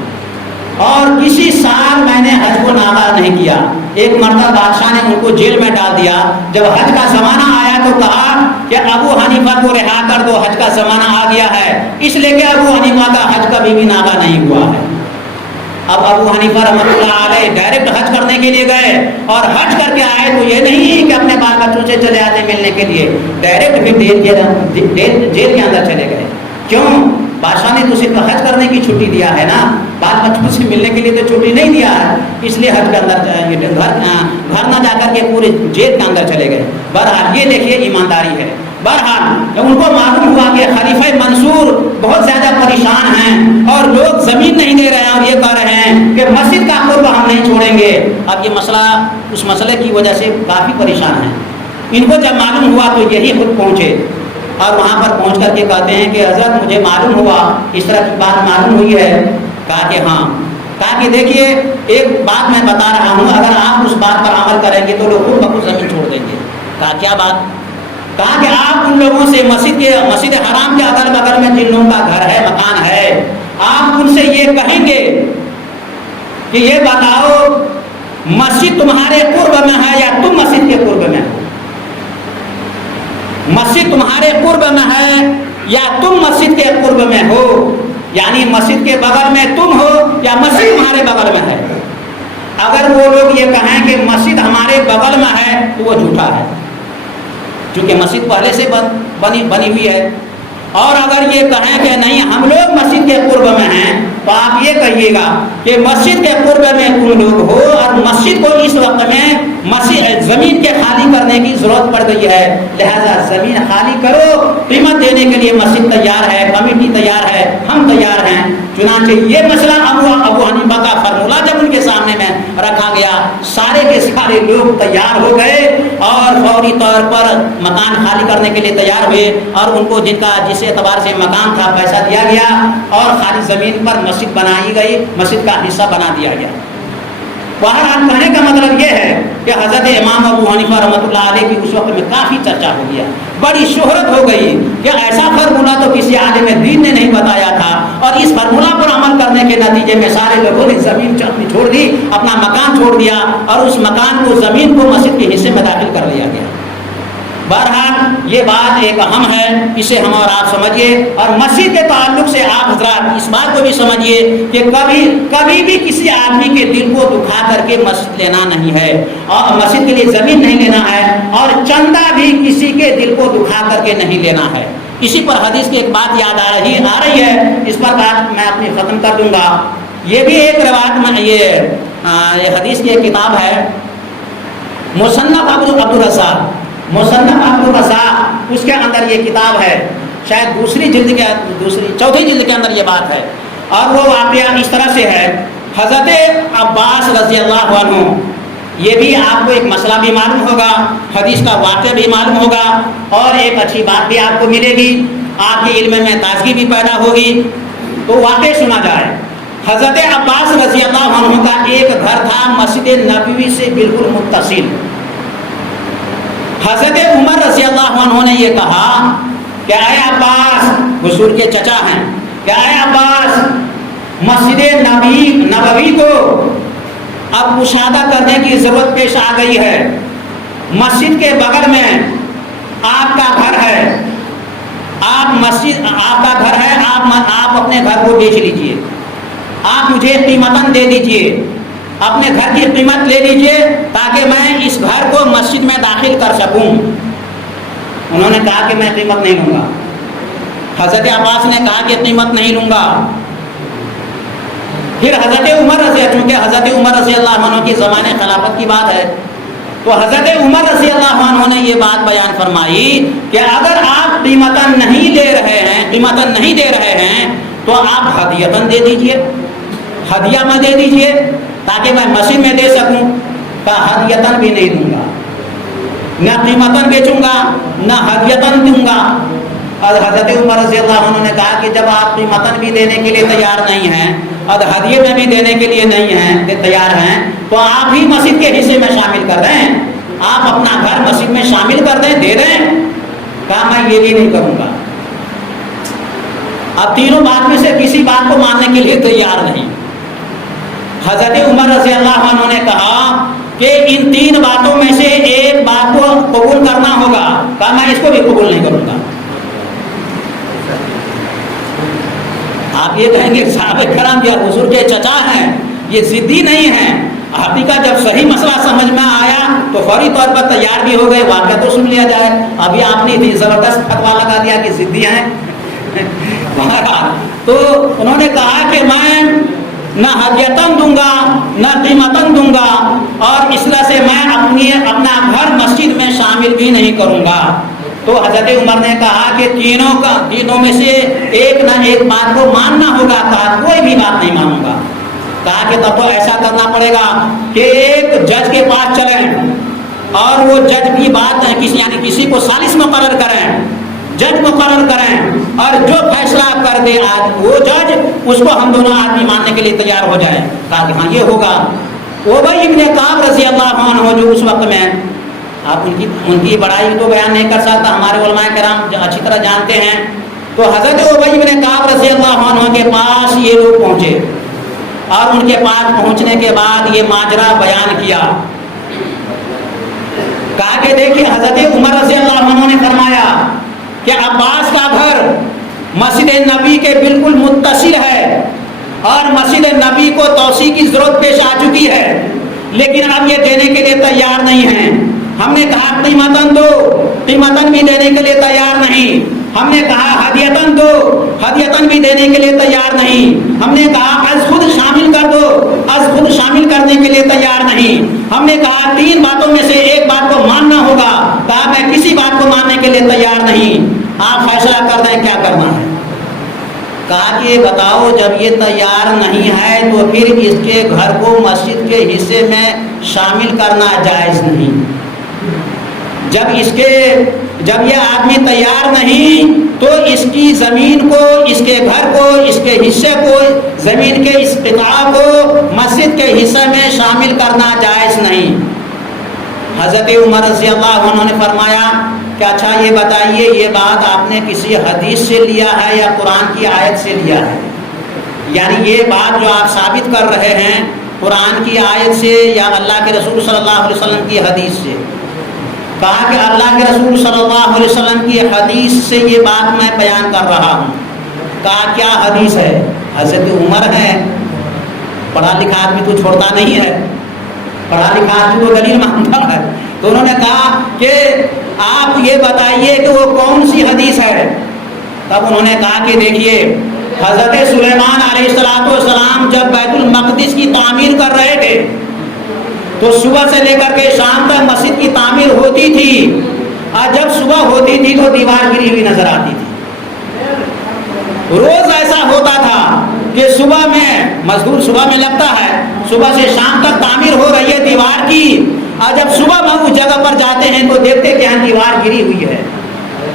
اور کسی سال میں نے حج کو ناغا نہیں کیا. ایک مرتبہ بادشاہ نے ان کو جیل میں ڈال دیا. جب حج کا زمانہ آیا تو کہا کہ ابو حنیفہ کو رہا کر دو, حج کا زمانہ آ گیا ہے, اس لیے کہ ابو حنیفہ کا حج کبھی بھی ناغا نہیں ہوا ہے. اب ابو حنیفہ رحمۃ اللہ علیہ ڈائریکٹ حج کرنے کے لیے گئے اور حج کر کے آئے تو یہ نہیں کہ اپنے بال بچوں سے چلے آتے ملنے کے لیے, ڈائریکٹ بھی جیل کے اندر چلے گئے. کیوں؟ بادشاہ نے تو صرف حج کرنے کی چھٹی دیا ہے نا, بال بچوں سے ملنے کے لیے تو چھٹی نہیں دیا ہے, اس لیے حج کے اندر گھر نہ جا کر کے پورے جیل کے اندر چلے گئے. بہرحال یہ دیکھیے ایمانداری ہے. بہرحال ان کو معلوم ہوا کہ خلیفہ منصور بہت زیادہ پریشان ہیں اور لوگ زمین نہیں دے رہے ہیں اور یہ کہہ رہے ہیں کہ مسجد کا قرب ہم نہیں چھوڑیں گے. اب یہ مسئلہ اس مسئلے کی وجہ سے کافی پریشان ہیں. ان کو جب معلوم ہوا تو یہی خود پہنچے اور وہاں پر پہنچ کر کے کہتے ہیں کہ حضرت مجھے معلوم ہوا اس طرح کی بات معلوم ہوئی ہے. کہا کہ ہاں. کہا کہ دیکھیے ایک بات میں بتا رہا ہوں, اگر آپ اس بات پر عمل کریں گے تو لوگ خود بخود زمین چھوڑ دیں گے. کہا کیا بات؟ کہا کہ آپ ان لوگوں سے مسجد حرام کے اگل بغل میں جن لوگوں کا گھر ہے مکان ہے, آپ ان سے یہ کہیں گے کہ یہ بتاؤ مسجد تمہارے قرب میں ہے یا تم مسجد کے قرب میں ہو؟ مسجد تمہارے قرب میں ہے یا تم مسجد کے قرب میں ہو؟ یعنی مسجد کے بغل میں تم ہو یا مسجد تمہارے بغل میں ہے. اگر وہ لوگ یہ کہیں کہ مسجد ہمارے بغل میں ہے تو وہ جھوٹا ہے, کیونکہ مسجد پہلے سے بنی ہوئی ہے. اور اگر یہ کہیں کہ نہیں ہم لوگ مسجد کے قرب میں ہیں تو آپ یہ کہیے گا کہ مسجد کے قرب میں تم لوگ ہو اور مسجد کو اس وقت میں زمین کے خالی کرنے کی ضرورت پڑ گئی ہے, لہذا زمین خالی کرو, قیمت دینے کے لیے مسجد تیار ہے, کمیٹی تیار ہے, ہم تیار ہیں. چنانچہ یہ مسئلہ ابو حنیفہ کا فارمولہ جب ان کے سامنے میں رکھا گیا, سارے کے سارے لوگ تیار ہو گئے اور فوری طور پر مکان خالی کرنے کے لیے تیار ہوئے اور ان کو جس اعتبار سے مکان تھا پیسہ دیا گیا اور خالی زمین پر مسجد بنائی گئی, مسجد کا حصہ بنا دیا گیا. بہرحال کہنے کا مطلب یہ ہے کہ حضرت امام ابو حنیفہ رحمۃ اللہ علیہ کی اس وقت میں کافی چرچا ہو گیا, بڑی شہرت ہو گئی کہ ایسا فارمولہ تو کسی عالم دین نے نہیں بتایا تھا, اور اس فارمولہ پر عمل کرنے کے نتیجے میں سارے لوگوں نے زمین چھوڑ دی, اپنا مکان چھوڑ دیا اور اس مکان کو زمین کو مسجد کے حصے میں داخل کر لیا گیا. بہرحال یہ بات ایک اہم ہے, اسے ہم اور آپ سمجھیے. اور مسجد کے تعلق سے آپ حضرات اس بات کو بھی سمجھیے کہ کبھی بھی کسی آدمی کے دل کو دکھا کر کے مسجد لینا نہیں ہے اور مسجد کے لیے زمین نہیں لینا ہے, اور چندہ بھی کسی کے دل کو دکھا کر کے نہیں لینا ہے. اسی پر حدیث کی ایک بات یاد آ رہی ہے, اس پر بات میں اپنی ختم کر دوں گا. یہ بھی ایک روایت میں یہ حدیث کی ایک کتاب ہے مصنف عبدالرزاق, مصنف عبدالرزاق, اس کے اندر یہ کتاب ہے, شاید چوتھی جلد کے اندر یہ بات ہے. اور وہ واقعہ اس طرح سے ہے, حضرت عباس رضی اللہ عنہ, یہ بھی آپ کو ایک مسئلہ بھی معلوم ہوگا, حدیث کا واقعہ بھی معلوم ہوگا اور ایک اچھی بات بھی آپ کو ملے گی, آپ کے علم میں تازگی بھی پیدا ہوگی. تو واقعہ سنا جائے. حضرت عباس رضی اللہ عنہ کا ایک گھر تھا مسجد نبوی سے بالکل متصل. حضرت عمر رضی اللہ عنہ نے یہ کہا کہ اے عباس, حضور کے چچا ہیں, کہ اے عباس مسجد نبوی کو اب مشاہدہ کرنے کی ضرورت پیش آ گئی ہے. مسجد کے بغل میں آپ کا گھر ہے, آپ کا گھر ہے, آپ اپنے گھر کو بیچ لیجئے, آپ مجھے قیمتاً دے دیجئے, اپنے گھر کی قیمت لے لیجئے تاکہ میں اس گھر کو مسجد میں داخل کر سکوں. انہوں نے کہا کہ میں قیمت نہیں لوں گا. حضرت عباس نے کہا کہ قیمت نہیں لوں گا. پھر حضرت عمر چونکہ حضرت عمر رضی اللہ عنہ کی زمانے خلافت کی بات ہے, تو حضرت عمر رضی اللہ عنہ نے یہ بات بیان فرمائی کہ اگر آپ قیمتاً نہیں دے رہے ہیں تو آپ ہدیتاً دے دیجئے, ہدیہ میں دے دیجئے تاکہ میں مسجد میں دے سکوں. کہا ہدیتاً بھی نہیں دوں گا, نہ قیمتاً بیچوں گا, نہ ہدیتاً دوں گا. اور حضرت عمر رضی اللہ عنہ نے کہا کہ جب آپ قیمتاً بھی دینے کے لیے تیار نہیں ہیں اور ہدیے میں بھی دینے کے لیے نہیں ہیں تیار ہیں تو آپ ہی مسجد کے حصے میں شامل کر دیں, آپ اپنا گھر مسجد میں شامل کر دیں, دے دیں. کہا میں یہ بھی نہیں کروں گا. اب تینوں بات میں سے کسی بات کو ماننے کے لیے تیار نہیں. حضرت عمر رضی اللہ عنہ نے کہا کہ ان تین باتوں میں سے ایک بات کو قبول کرنا ہوگا. کہا میں اس کو بھی قبول نہیں کروں گا. آپ یہ کہیں گے صحابہ کرام یہ حضور کے چچا ہیں, یہ ضدی نہیں ہیں. آپ کا جب صحیح مسئلہ سمجھ میں آیا تو فوری طور پر تیار بھی ہو گئے, واقعہ تو سن لیا جائے. ابھی آپ نے زبردست فتوا لگا دیا کہ ضدی ہیں. تو انہوں نے کہا کہ میں نہ ہدیتاً دوں گا نہ قیمتاً دوں گا, اور اس طرح سے میں اپنا گھر مسجد میں شامل بھی نہیں کروں گا. تو حضرت عمر نے کہا کہ تینوں میں سے ایک نہ ایک بات کو ماننا ہوگا. کہا کوئی بھی بات نہیں مانوں گا. کہا کہ تب تو ایسا کرنا پڑے گا کہ ایک جج کے پاس چلیں اور وہ جج کی بات کسی کو ثالث مقرر کریں, جج مقرر کریں, اور جو فیصلہ کر دے وہ جج اس کو ہم دونوں آدمی ماننے کے لیے تیار ہو جائیں. کہا کہ ہاں یہ ہوگا. ابی بن کعب رضی اللہ عنہ جو اس وقت میں, آپ ان کی بڑائی تو بیان نہیں کر سکتا, ہمارے علماء کرام اچھی طرح جانتے ہیں. تو حضرت ابی بن کعب رضی اللہ عنہ کے پاس یہ لوگ پہنچے اور ان کے پاس پہنچنے کے بعد یہ ماجرا بیان کیا. کہا کہ دیکھیے حضرت عمر رضی اللہ عنہ نے فرمایا کہ عباس کا گھر مسجد نبی کے بالکل متصل ہے اور مسجد نبی کو توسیع کی ضرورت پیش آ چکی ہے, لیکن اب یہ دینے کے لیے تیار نہیں ہیں. ہم نے کہا قیمتاً دو, قیمتاً بھی دینے کے لیے تیار نہیں. ہم نے کہا ہدیتاً دو, ہدیتاً بھی دینے کے لیے تیار نہیں. ہم نے کہا از خود شامل کر دو, از خود شامل کرنے کے لیے تیار نہیں. ہم نے کہا تین باتوں میں سے ایک بات کو ماننا ہوگا. کہا میں کسی بات کو ماننے کے لیے تیار نہیں, آپ فیصلہ کر دیں کیا کرنا ہے. کہا کہ بتاؤ جب یہ تیار نہیں ہے تو پھر اس کے گھر کو مسجد کے حصے میں شامل کرنا جائز نہیں. جب یہ آدمی تیار نہیں تو اس کی زمین کو, اس کے گھر کو, اس کے حصے کو, زمین کے اس قطعہ کو مسجد کے حصے میں شامل کرنا جائز نہیں. حضرت عمر رضی اللہ عنہ نے فرمایا کہ اچھا یہ بتائیے یہ بات آپ نے کسی حدیث سے لیا ہے یا قرآن کی آیت سے لیا ہے؟ یعنی یہ بات جو آپ ثابت کر رہے ہیں قرآن کی آیت سے یا اللہ کے رسول صلی اللہ علیہ وسلم کی حدیث سے؟ کہا کہ اللہ کے رسول صلی اللہ علیہ وسلم کی حدیث سے یہ بات میں بیان کر رہا ہوں. کہا کیا حدیث ہے؟ حضرت عمر ہے, پڑھا لکھا آدمی تو چھوڑتا نہیں ہے, پڑھا لکھا آدمی کو دلیل مانتا ہے. تو انہوں نے کہا کہ آپ یہ بتائیے کہ وہ کون سی حدیث ہے. تب انہوں نے کہا کہ دیکھیے حضرت سلیمان علیہ السلام جب بیت المقدس کی تعمیر کر رہے تھے تو صبح سے لے کر کے شام تک مسجد کی تعمیر ہوتی تھی, اور جب صبح ہوتی تھی تو دیوار گری ہوئی نظر آتی تھی. روز ایسا ہوتا تھا کہ صبح میں مزدور صبح میں لگتا ہے, صبح سے شام تک تعمیر ہو رہی ہے دیوار کی, اور جب صبح میں اس جگہ پر جاتے ہیں تو دیکھتے کہ یہاں دیوار گری ہوئی ہے.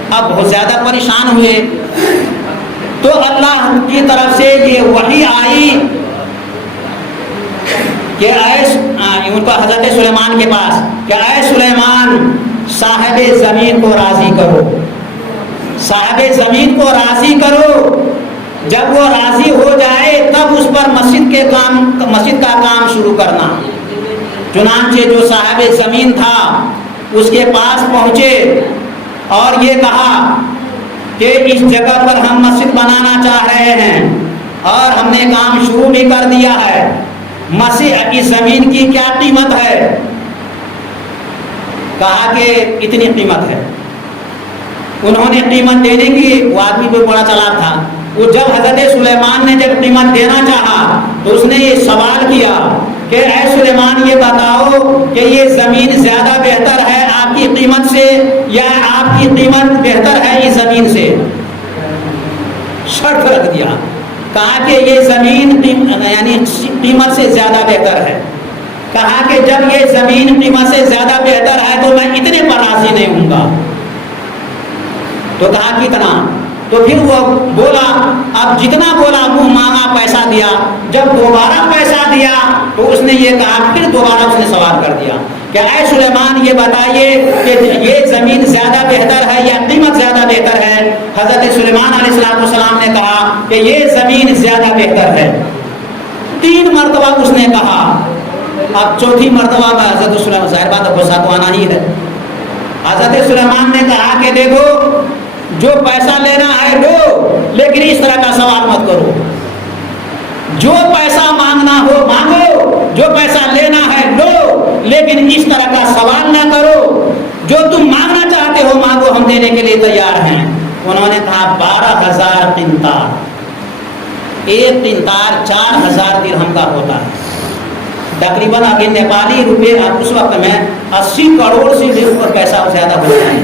اب بہت زیادہ پریشان ہوئے تو اللہ کی طرف سے یہ وحی آئی کہ ان کو حضرت سلیمان کے پاس کہ اے سلیمان صاحب زمین کو راضی کرو, صاحب زمین کو راضی کرو. جب وہ راضی ہو جائے تب اس پر مسجد کا کام شروع کرنا. چنانچہ جو صاحب زمین تھا اس کے پاس پہنچے اور یہ کہا کہ اس جگہ پر ہم مسجد بنانا چاہ رہے ہیں اور ہم نے کام شروع بھی کر دیا ہے. مسجد کی زمین کی کیا قیمت ہے؟ کہا کہ اتنی قیمت ہے. انہوں نے قیمت دینے کی, وہ آدمی بھی بڑا چالاک تھا, وہ جب حضرت سلیمان نے جب قیمت دینا چاہا تو اس نے یہ سوال کیا کہ اے سلیمان یہ بتاؤ کہ یہ زمین زیادہ بہتر ہے آپ کی قیمت سے یا آپ کی قیمت بہتر ہے اس زمین سے؟ شرط رکھ دیا. کہا کہ یہ زمین یعنی قیمت سے زیادہ بہتر ہے. کہا کہ جب یہ زمین قیمت سے زیادہ بہتر ہے تو میں اتنے پر راضی نہیں ہوں گا. تو کہا کتنا؟ تو پھر وہ بولا, اب جتنا بولا منہ مانگا پیسہ دیا. جب دوبارہ پیسہ دیا تو اس نے یہ کہا, پھر دوبارہ اس نے سوال کر دیا کہ اے سلیمان یہ بتائیے کہ یہ زمین زیادہ بہتر ہے یا قیمت زیادہ بہتر ہے؟ حضرت سلیمان علیہ السلام نے کہا کہ یہ زمین زیادہ بہتر ہے. 3 مرتبہ اس نے کہا. اب چوتھی مرتبہ میں حضرت سلیمان, ظاہر بات غصہ تو آنا ہی ہے. حضرت سلیمان نے کہا کہ دیکھو جو پیسہ لینا ہے لو, لیکن اس طرح کا سوال مت کرو. جو پیسہ مانگنا ہو مانگو, جو پیسہ لینا ہے لو, لیکن اس طرح کا سوال نہ کرو. جو تم مانگنا چاہتے ہو مانگو, ہم دینے کے لیے تیار ہیں. انہوں نے کہا 12,000 قنطار. ایک قنطار 4,000 درہم کا ہوتا ہے. تقریباً ابھی نیپالی روپے اس وقت میں 80 کروڑ سے پیسہ زیادہ ہو جائے.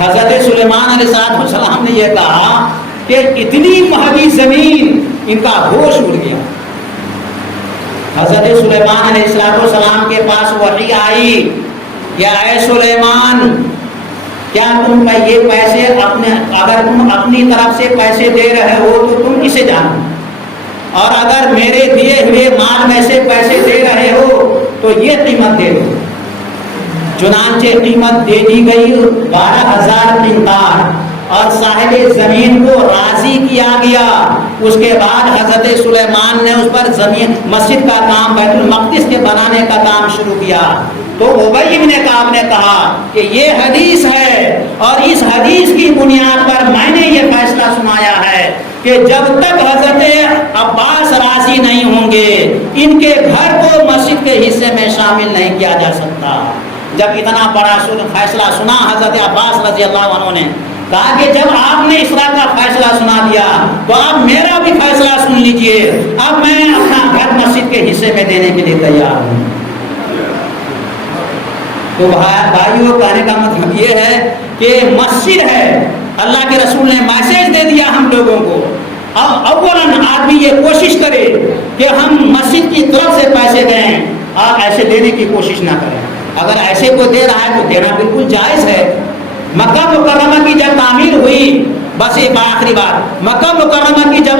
حضرت سلیمان علیہ السلام نے یہ کہا کہ اتنی مہنگی زمین، ان کا ہوش اڑ گیا۔ حضرت سلیمان علیہ السلام کے پاس وحی آئی کہ اے سلیمان، کیا تم یہ پیسے اگر تم اپنی طرف سے پیسے دے رہے ہو تو تم اسے جانو، اور اگر میرے دیے ہوئے مال میں سے پیسے دے رہے ہو تو یہ قیمت دے دو۔ چنانچہ قیمت دے دی گئی 12,000 قنطار، اور صاحب زمین کو راضی کیا گیا۔ اس کے بعد حضرت سلیمان نے اس پر زمین مسجد کا کام، بیت المقدس کے بنانے کا کام شروع کیا۔ تو ابی بن کعب نے کہا کہ یہ حدیث ہے، اور اس حدیث کی بنیاد پر میں نے یہ فیصلہ سنایا ہے کہ جب تک حضرت عباس راضی نہیں ہوں گے، ان کے گھر کو مسجد کے حصے میں شامل نہیں کیا جا سکتا۔ جب اتنا بڑا فیصلہ سنا حضرت عباس رضی اللہ عنہ نے کہا کہ جب آپ نے اس طرح کا فیصلہ سنا دیا تو آپ میرا بھی فیصلہ سن لیجئے، اب میں اپنا گھر مسجد کے حصے میں دینے کے لیے تیار ہوں۔ تو بھائیوں، کہنے کا مطلب یہ ہے کہ مسجد ہے، اللہ کے رسول نے میسج دے دیا ہم لوگوں کو۔ اب اولاً آدمی یہ کوشش کرے کہ ہم مسجد کی طرف سے پیسے دیں، اور ایسے دینے کی کوشش نہ کریں۔ اگر ایسے کوئی دے رہا ہے تو دینا بالکل جائز ہے۔ مکہ مکرمہ کی جب تعمیر ہوئی، بس ایک آخری بات، مکہ مکرمہ کی جب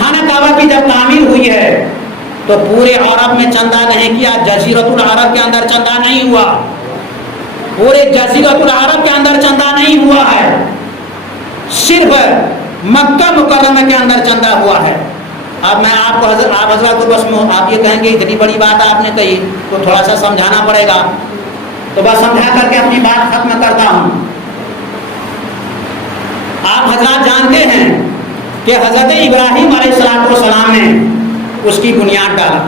خانہ کعبہ کی جب تعمیر ہوئی ہے تو پورے عرب میں چندہ نہیں کیا، جزیرۃ العرب کے اندر چندہ نہیں ہوا، پورے جزیرۃ العرب کے اندر چندہ نہیں ہوا ہے، صرف مکہ مکرمہ کے اندر چندہ ہوا ہے۔ اب میں آپ کو آپ حضرات کو بس آپ یہ کہیں گے اتنی بڑی بات آپ نے کہی تو تھوڑا سا سمجھانا پڑے گا، تو بس سمجھا کر کے اپنی بات ختم کرتا ہوں۔ آپ حضرات جانتے ہیں کہ حضرت ابراہیم علیہ السلام نے اس کی بنیاد ڈالا،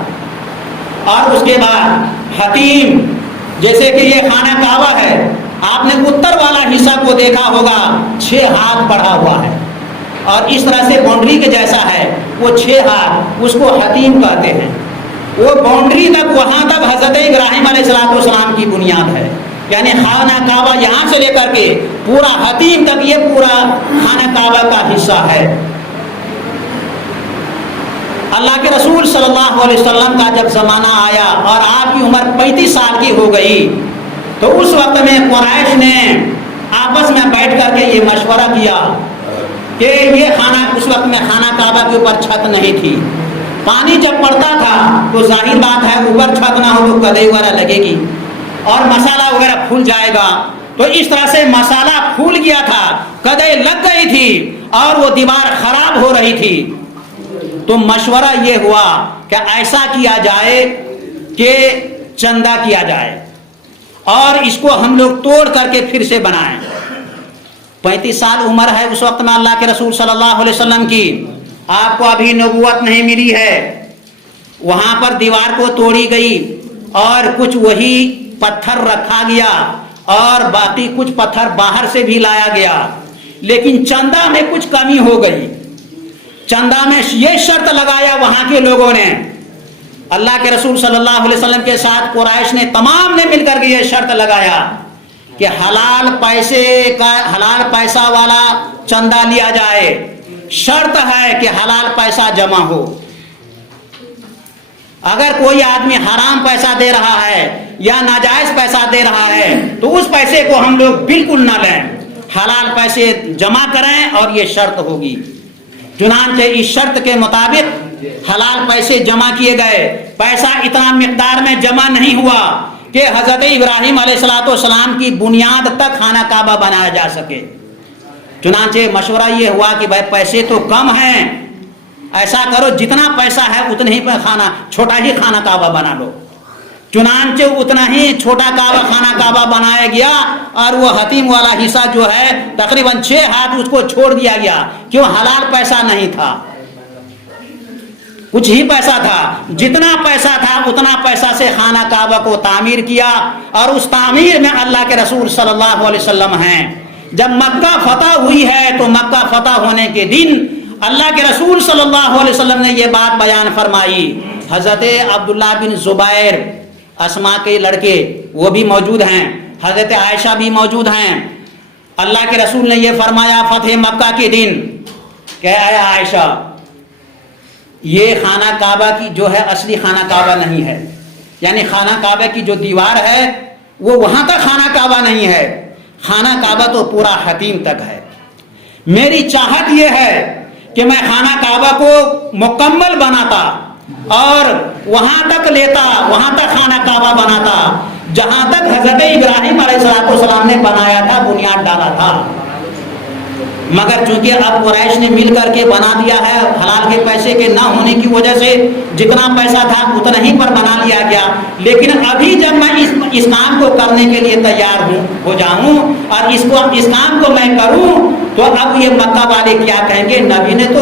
اور اس کے بعد حتیم، جیسے کہ یہ خانہ کعبہ ہے، آپ نے اتر والا حصہ کو دیکھا ہوگا، 6 ہاتھ بڑھا ہوا ہے، اور اس طرح سے باؤنڈری کے جیسا ہے، وہ 6 ہاتھ، اس کو حتیم کہتے ہیں۔ وہ باؤنڈری تک، وہاں تک حضرت ابراہیم علیہ السلام کی بنیاد ہے، یعنی خانہ کعبہ یہاں سے لے کر کے پورا حتیم تک یہ پورا خانہ کعبہ کا حصہ ہے۔ اللہ کے رسول صلی اللہ علیہ وسلم کا جب زمانہ آیا اور آپ کی عمر 35 سال کی ہو گئی تو اس وقت میں قریش نے آپس میں بیٹھ کر کے یہ مشورہ کیا کہ یہ اس وقت میں خانہ کعبہ کے اوپر چھت نہیں تھی، پانی جب پڑتا تھا تو ظاہر بات ہے اوپر چھت نہ ہو تو کدے وغیرہ لگے گی اور مسالہ وغیرہ پھول جائے گا، تو اس طرح سے مسالہ پھول گیا تھا، کدے لگ گئی تھی اور وہ دیوار خراب ہو رہی تھی۔ تو مشورہ یہ ہوا کہ ایسا کیا جائے کہ چندہ کیا جائے اور اس کو ہم لوگ توڑ کر کے پھر سے بنائیں۔ 35 سال عمر ہے اس وقت میں اللہ کے رسول صلی اللہ علیہ وسلم کی، آپ کو ابھی نبوت نہیں ملی ہے۔ وہاں پر دیوار کو توڑی گئی اور کچھ وہی پتھر رکھا گیا اور باقی کچھ پتھر باہر سے بھی لایا گیا، لیکن چندہ میں کچھ کمی ہو گئی۔ چندہ میں یہ شرط لگایا وہاں کے لوگوں نے، اللہ کے رسول صلی اللہ علیہ وسلم کے ساتھ قریش نے تمام نے مل کر کے یہ شرط لگایا کہ حلال پیسہ والا چندہ لیا جائے، شرط ہے کہ حلال پیسہ جمع ہو۔ اگر کوئی آدمی حرام پیسہ دے رہا ہے یا ناجائز پیسہ دے رہا ہے تو اس پیسے کو ہم لوگ بالکل نہ لیں، حلال پیسے جمع کریں اور یہ شرط ہوگی۔ چنانچہ اس شرط کے مطابق حلال پیسے جمع کیے گئے، پیسہ اتنا مقدار میں جمع نہیں ہوا کہ حضرت ابراہیم علیہ السلام کی بنیاد تک خانہ کعبہ بنایا جا سکے۔ چنانچہ مشورہ یہ ہوا کہ بھائی پیسے تو کم ہیں، ایسا کرو جتنا پیسہ ہے اتنے ہی چھوٹا ہی خانہ کعبہ بنا لو۔ چنانچہ اتنا ہی چھوٹا خانہ کعبہ بنایا گیا اور وہ حتیم والا حصہ جو ہے تقریباً 6 ہاتھ اس کو چھوڑ دیا گیا، کیوں؟ حلال پیسہ نہیں تھا، کچھ ہی پیسہ تھا، جتنا پیسہ تھا اتنا پیسہ سے خانہ کعبہ کو تعمیر کیا، اور اس تعمیر میں اللہ کے رسول صلی اللہ علیہ وسلم ہیں۔ جب مکہ فتح ہوئی ہے تو مکہ فتح ہونے کے دن اللہ کے رسول صلی اللہ علیہ وسلم نے یہ بات بیان فرمائی۔ حضرت عبداللہ بن زبیر، اسما کے لڑکے، وہ بھی موجود ہیں، حضرت عائشہ بھی موجود ہیں، اللہ کے رسول نے یہ فرمایا فتح مکہ کے دن کہ اے عائشہ یہ خانہ کعبہ کی جو ہے اصلی خانہ کعبہ نہیں ہے، یعنی خانہ کعبہ کی جو دیوار ہے وہ وہاں تک خانہ کعبہ نہیں ہے، خانہ کعبہ تو پورا حتیم تک ہے۔ میری چاہت یہ ہے کہ میں خانہ کعبہ کو مکمل بناتا اور وہاں تک لیتا، وہاں تک خانہ کعبہ بناتا جہاں تک حضرت ابراہیم علیہ السلام نے بنایا تھا، بنیاد ڈالا تھا، مگر چونکہ اب قریش نے مل کر کے بنا دیا ہے، حلال کے پیسے کے نہ ہونے کی وجہ سے جتنا پیسہ تھا اتنا ہی پر بنا لیا گیا۔ لیکن ابھی جب میں اس کام کو کرنے کے لیے تیار ہو جاؤں اور اس کام کو میں کروں تو اب یہ مکہ والے کیا کہیں گے، نبی نے تو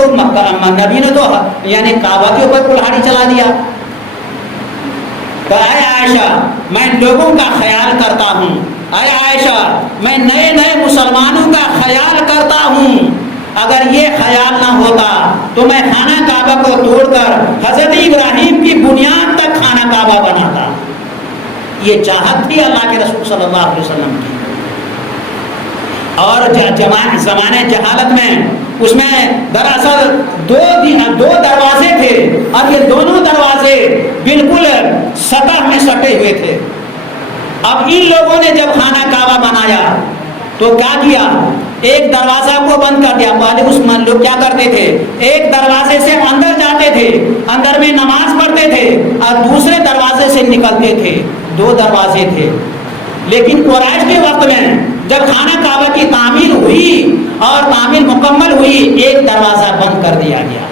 یعنی کعبہ کے اوپر کلہاڑی چلا دیا۔ تو اے عائشہ میں لوگوں کا خیال کرتا ہوں، اے عائشہ میں نئے مسلمانوں کا خیال کرتا ہوں، اگر یہ خیال نہ ہوتا تو میں خانہ کعبہ کو توڑ کر حضرت ابراہیم کی بنیاد تک خانہ کعبہ بناتا۔ یہ چاہت تھی اللہ کے رسول صلی اللہ علیہ وسلم کی۔ اور زمانے جہالت میں اس میں دراصل دو دروازے تھے اور یہ دونوں دروازے بالکل سطح میں سٹے ہوئے تھے۔ اب ان لوگوں نے جب خانہ کعبہ بنایا تو کیا کیا، ایک دروازہ کو بند کر دیا۔ پہلے اس لوگ کیا کرتے تھے، ایک دروازے سے اندر جاتے تھے، اندر میں نماز پڑھتے تھے اور دوسرے دروازے سے نکلتے تھے، دو دروازے تھے۔ لیکن قریش کے وقت میں جب خانہ کعبہ کی تعمیر ہوئی اور تعمیر مکمل ہوئی، ایک دروازہ بند کر دیا گیا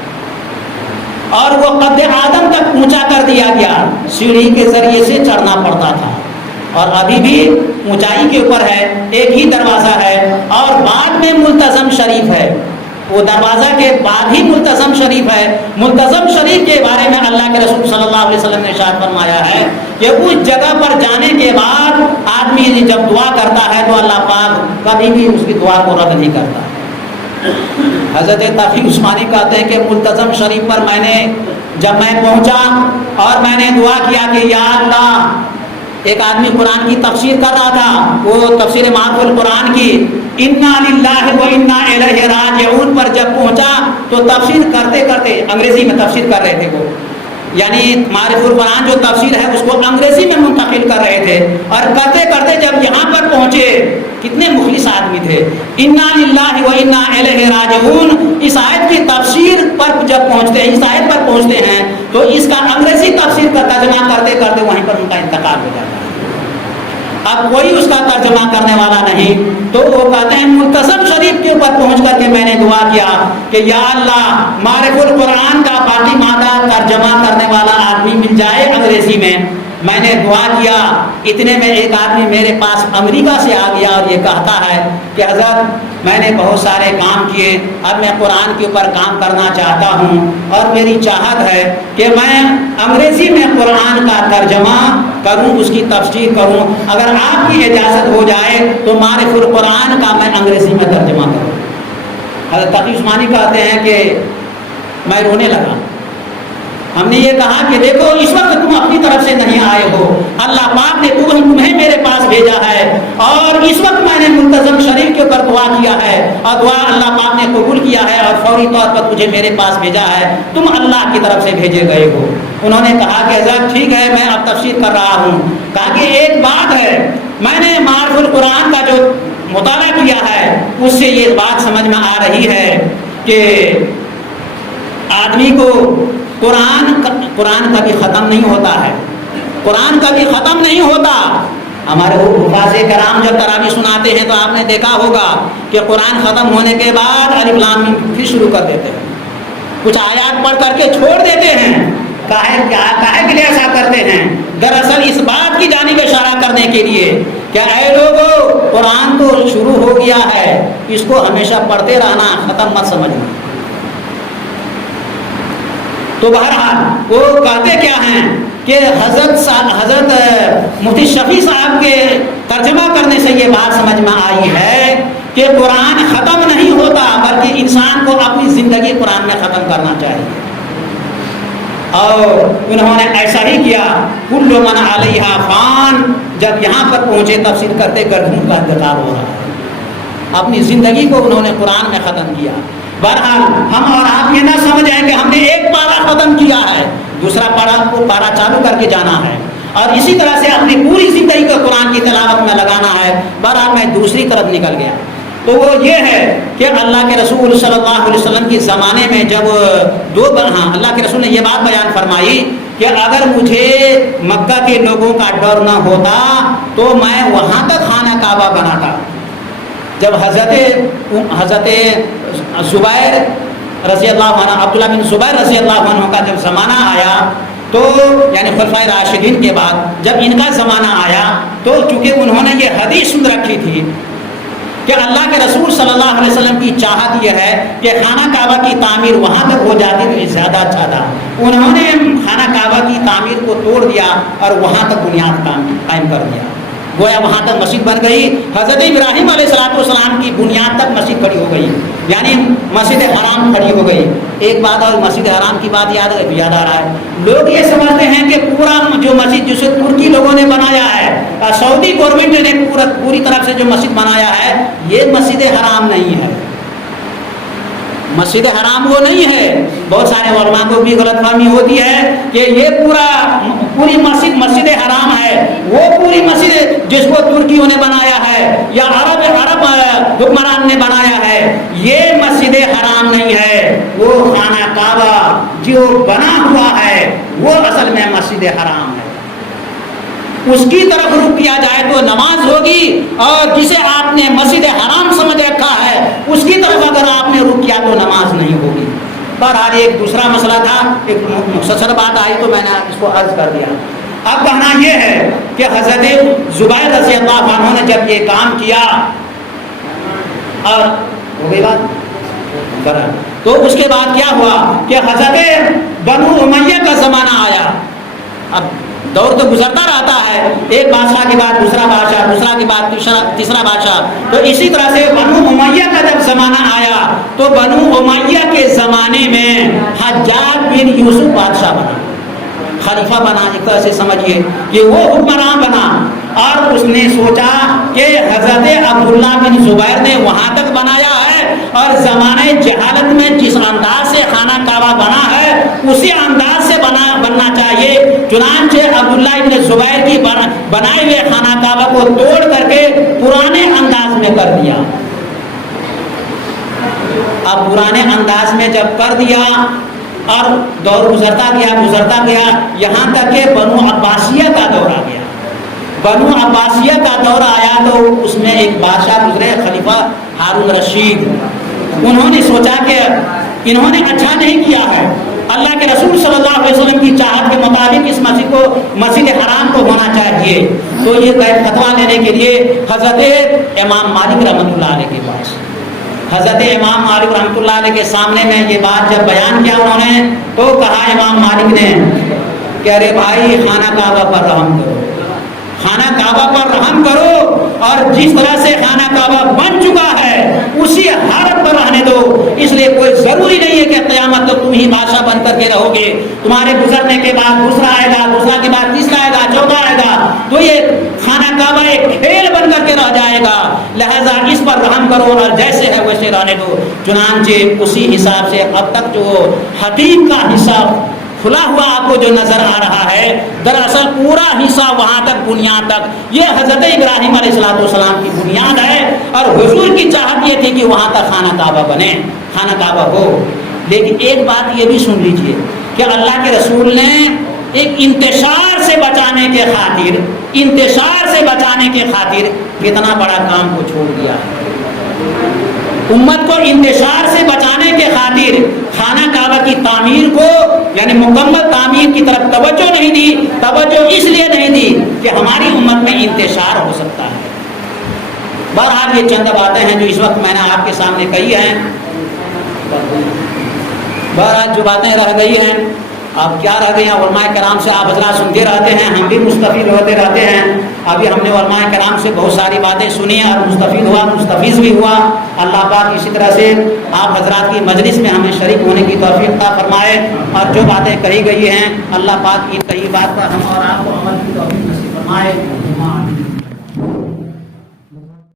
اور وہ قد آدم تک اونچا کر دیا گیا، سیڑھی کے ذریعے سے چڑھنا پڑتا تھا، اور ابھی بھی اونچائی کے اوپر ہے، ایک ہی دروازہ ہے اور بعد میں ملتزم شریف ہے، وہ دروازہ کے بعد ہی ملتزم شریف ہے۔ ملتزم شریف کے بارے میں اللہ کے رسول صلی اللہ علیہ وسلم نے ارشاد فرمایا ہے کہ اس جگہ پر جانے کے بعد آدمی جب دعا کرتا ہے تو اللہ پاک کبھی بھی اس کی دعا کو رد نہیں کرتا۔ حضرت تقی عثمانی کہتے ہیں کہ ملتزم شریف پر جب میں پہنچا اور میں نے دعا کیا کہ یا اللہ، ایک آدمی قرآن کی تفسیر کر رہا تھا، وہ تفسیر معرف القرآن کی انا للہ و انا الیہ راجعون پر جب پہنچا تو تفسیر کرتے کرتے انگریزی میں تفسیر کر رہے تھے، وہ یعنی معرف القرآن جو تفسیر ہے اس کو انگریزی میں منتقل کر رہے تھے، اور کرتے کرتے جب یہاں پر پہنچے، کتنے مخلص آدمی تھے، انا للہ و انا الیہ راجعون، اس آیت کی تفسیر پر جب پہنچتے ہیں، اس آیت پر پہنچتے ہیں تو اس کا انگریزی تفسیر کا ترجمہ کرتے کرتے وہیں پر ان کا انتقال ہو جاتا ہے۔ اب کوئی اس کا ترجمہ کرنے والا نہیں، تو وہ کہتے ہیں ملتزم شریف کے اوپر پہنچ کر کے میں نے دعا کیا کہ یا اللہ معرف القرآن کا باقی مادہ ترجمہ کرنے والا آدمی مل جائے انگریزی میں نے دعا کیا، اتنے میں ایک آدمی میرے پاس امریکہ سے آ گیا اور یہ کہتا ہے کہ حضرت میں نے بہت سارے کام کیے، اب میں قرآن کے اوپر کام کرنا چاہتا ہوں اور میری چاہت ہے کہ میں انگریزی میں قرآن کا ترجمہ کروں، اس کی تفسیر کروں، اگر آپ کی اجازت ہو جائے تو معرف القرآن کا میں انگریزی میں ترجمہ کروں۔ حضرت تقی عثمانی کہتے ہیں کہ میں رونے لگا۔ ہم نے یہ کہا کہ دیکھو اس وقت تم اپنی طرف سے نہیں آئے ہو، اللہ پاک نے تمہیں میرے پاس بھیجا ہے، اور اس وقت میں نے ملتزم شریف کے اوپر دعا کیا ہے اور دعا اللہ پاک نے قبول کیا ہے اور فوری طور پر تجھے میرے پاس بھیجا ہے، تم اللہ کی طرف سے بھیجے گئے ہو۔ انہوں نے کہا کہ حضرت ٹھیک ہے میں اب تفسیر کر رہا ہوں۔ کہا کہ ایک بات ہے، میں نے معرف القرآن کا جو مطالعہ کیا ہے اس سے یہ بات سمجھ میں آ رہی ہے کہ آدمی کو قرآن کبھی ختم نہیں ہوتا ہے، قرآن کبھی ختم نہیں ہوتا۔ ہمارے حفاظ کرام جب تراویح سناتے ہیں تو آپ نے دیکھا ہوگا کہ قرآن ختم ہونے کے بعد الف لام میم پھر شروع کر دیتے ہیں، کچھ آیات پڑھ کر کے چھوڑ دیتے ہیں۔ کاہے کے لیے ایسا کرتے ہیں؟ دراصل اس بات کی جانب اشارہ کرنے کے لیے کہ اے لوگو قرآن تو شروع ہو گیا ہے، اس کو ہمیشہ پڑھتے رہنا، ختم مت سمجھنا۔ تو بہرحال وہ کہتے کیا ہیں کہ حضرت مفتی شفیع صاحب کے ترجمہ کرنے سے یہ بات سمجھ میں آئی ہے کہ قرآن ختم نہیں ہوتا، بلکہ انسان کو اپنی زندگی قرآن میں ختم کرنا چاہیے، اور انہوں نے ایسا ہی کیا۔ کل من علیہا فان، جب یہاں پر پہنچے تفسیر کرتے گردوں کا انتقال ہو رہا ہے، اپنی زندگی کو انہوں نے قرآن میں ختم کیا. بہرحال ہم اور آپ یہ نہ سمجھیں کہ ہم نے ایک پارا ختم کیا ہے, دوسرا پارا چالو کر کے جانا ہے اور اسی طرح سے اپنی پوری زندگی کو قرآن کی تلاوت میں لگانا ہے. بہرحال میں دوسری طرف نکل گیا. تو وہ یہ ہے کہ اللہ کے رسول صلی اللہ علیہ وسلم کے زمانے میں جب اللہ کے رسول نے یہ بات بیان فرمائی کہ اگر مجھے مکہ کے لوگوں کا ڈر نہ ہوتا تو میں وہاں تک خانہ کعبہ بناتا. جب حضرت زبیر رضی اللہ عنہ, عبداللہ بن زبیر رضی اللہ عنہ کا جب زمانہ آیا تو یعنی خلفائے راشدین کے بعد جب ان کا زمانہ آیا تو چونکہ انہوں نے یہ حدیث سن رکھی تھی کہ اللہ کے رسول صلی اللہ علیہ وسلم کی چاہت یہ ہے کہ خانہ کعبہ کی تعمیر وہاں تک ہو جاتی تو یہ زیادہ اچھا تھا. انہوں نے خانہ کعبہ کی تعمیر کو توڑ دیا اور وہاں تک بنیاد قائم کر دیا. گویا وہاں تک مسجد بن گئی. حضرت ابراہیم علیہ السلام کی بنیاد تک مسجد کھڑی ہو گئی, یعنی مسجد حرام کھڑی ہو گئی. ایک بات اور مسجد حرام کی بات یاد آ رہا ہے. لوگ یہ سمجھتے ہیں کہ پورا جو مسجد جسے ترکی لوگوں نے بنایا ہے, سعودی گورنمنٹ نے پوری طرف سے جو مسجد بنایا ہے, یہ مسجد حرام نہیں ہے. مسجد حرام وہ نہیں ہے. بہت سارے علماء کو بھی غلط فہمی ہوتی ہے کہ یہ پوری مسجد حرام ہے. وہ پوری مسجد جس کو ترکیوں نے بنایا ہے یا عرب حکمران نے بنایا ہے, یہ مسجد حرام نہیں ہے. وہ خانہ کعبہ جو بنا ہوا ہے وہ اصل میں مسجد حرام ہے. اس کی طرف رخ کیا جائے تو نماز ہوگی, اور جسے آپ نے مسجد حرام سمجھ رکھا ہے اس کی طرف اگر آپ نے رخ کیا تو نماز نہیں ہوگی. بہرحال ایک دوسرا مسئلہ تھا, ایک مختصر بات آئی تو میں نے اس کو عرض کر دیا. اب کہنا یہ ہے کہ حضرت زبیر رضی اللہ عنہ نے جب یہ کام کیا اور ہو گئی بات, تو اس کے بعد کیا ہوا کہ حضرت بنو امیہ کا زمانہ آیا. اب دور تو گزرتا رہتا ہے, ایک بادشاہ کے بعد دوسرا بادشاہ, دوسرا کے بعد تیسرا بادشاہ. تو اسی طرح سے بنو امیہ کا جب زمانہ آیا تو بنو امیہ کے زمانے میں حجاج بن یوسف بادشاہ بنا, خلیفہ بنا. ایک طرح سے سمجھیے کہ وہ حکمران بنا, اور اس نے سوچا کہ حضرت عبداللہ بن زبیر نے وہاں تک بنایا ہے اور زمانے جہالت میں جس انداز سے خانہ کعبہ بنا ہے اسی انداز سے بننا چاہیے. چنانچہ عبداللہ بن زبیر کی بنائے ہوئے خانہ کعبہ کو توڑ کر کے پرانے انداز میں کر دیا. اب پرانے انداز میں جب کر دیا اور دور گزرتا گیا یہاں تک کہ بنو عباسیہ کا دور آ گیا. بنو عباسیہ کا دور آیا تو اس میں ایک بادشاہ گزرے, خلیفہ ہارون رشید. انہوں نے سوچا کہ انہوں نے اچھا نہیں کیا ہے, اللہ کے رسول صلی اللہ علیہ وسلم کی چاہت کے مطابق اس مسجد حرام کو ہونا چاہیے. تو یہ فتویٰ لینے کے لیے حضرت امام مالک رحمۃ اللہ علیہ کے پاس, حضرت امام مالک رحمۃ اللہ علیہ کے سامنے میں یہ بات جب بیان کیا انہوں نے تو کہا امام مالک نے کہ ارے بھائی خانہ کعبہ پر رحم کرو, خانہ کعبہ پر رحم کرو, اور جس طرح سے خانہ کعبہ بن چکا ہے اسی حالت پر رہنے دو. اس لیے کوئی ضروری نہیں ہے کہ قیامت تک تم ہی بادشاہ بن کر کے رہو گے. تمہارے گزرنے کے بعد دوسرا آئے گا, دوسرا کے بعد تیسرا آئے گا, چوتھا آئے گا, تو یہ خانہ کعبہ ایک کھیل بن کر کے رہ جائے گا. لہذا اس پر رحم کرو اور جیسے ہے ویسے رہنے دو. چنانچہ اسی حساب سے اب تک جو حتیم کا حساب کھلا ہوا آپ کو جو نظر آ رہا ہے, دراصل پورا حصہ وہاں تک بنیاد تک یہ حضرت ابراہیم علیہ السلام کی بنیاد ہے, اور حضور کی چاہت یہ تھی کہ وہاں تک خانہ کعبہ بنے, خانہ کعبہ ہو. لیکن ایک بات یہ بھی سن لیجئے کہ اللہ کے رسول نے ایک انتشار سے بچانے کے خاطر کتنا بڑا کام کو چھوڑ دیا ہے. امت کو انتشار سے بچانے کے خاطر خانہ کعبہ کی تعمیر کو یعنی مکمل تعمیر کی طرف توجہ نہیں دی. توجہ اس لیے نہیں دی کہ ہماری امت میں انتشار ہو سکتا ہے. بہرحال یہ چند باتیں ہیں جو اس وقت میں نے آپ کے سامنے کہی ہیں. بہرحال جو باتیں رہ گئی ہیں اب کیا رہ گئی ہیں, علماء کرام سے آپ حضرات سنتے رہتے ہیں, ہم بھی مستفید ہوتے رہتے ہیں. ابھی ہم نے علماء کرام سے بہت ساری باتیں سنی ہیں اور مستفید ہوا, مستفیض بھی ہوا. اللہ پاک اسی طرح سے آپ حضرات کی مجلس میں ہمیں شریک ہونے کی توفیق عطا فرمائے, اور جو باتیں کہی گئی ہیں اللہ پاک کی کئی بات پر ہم اور آپ کو عمل کی توفیق نصیب فرمائے.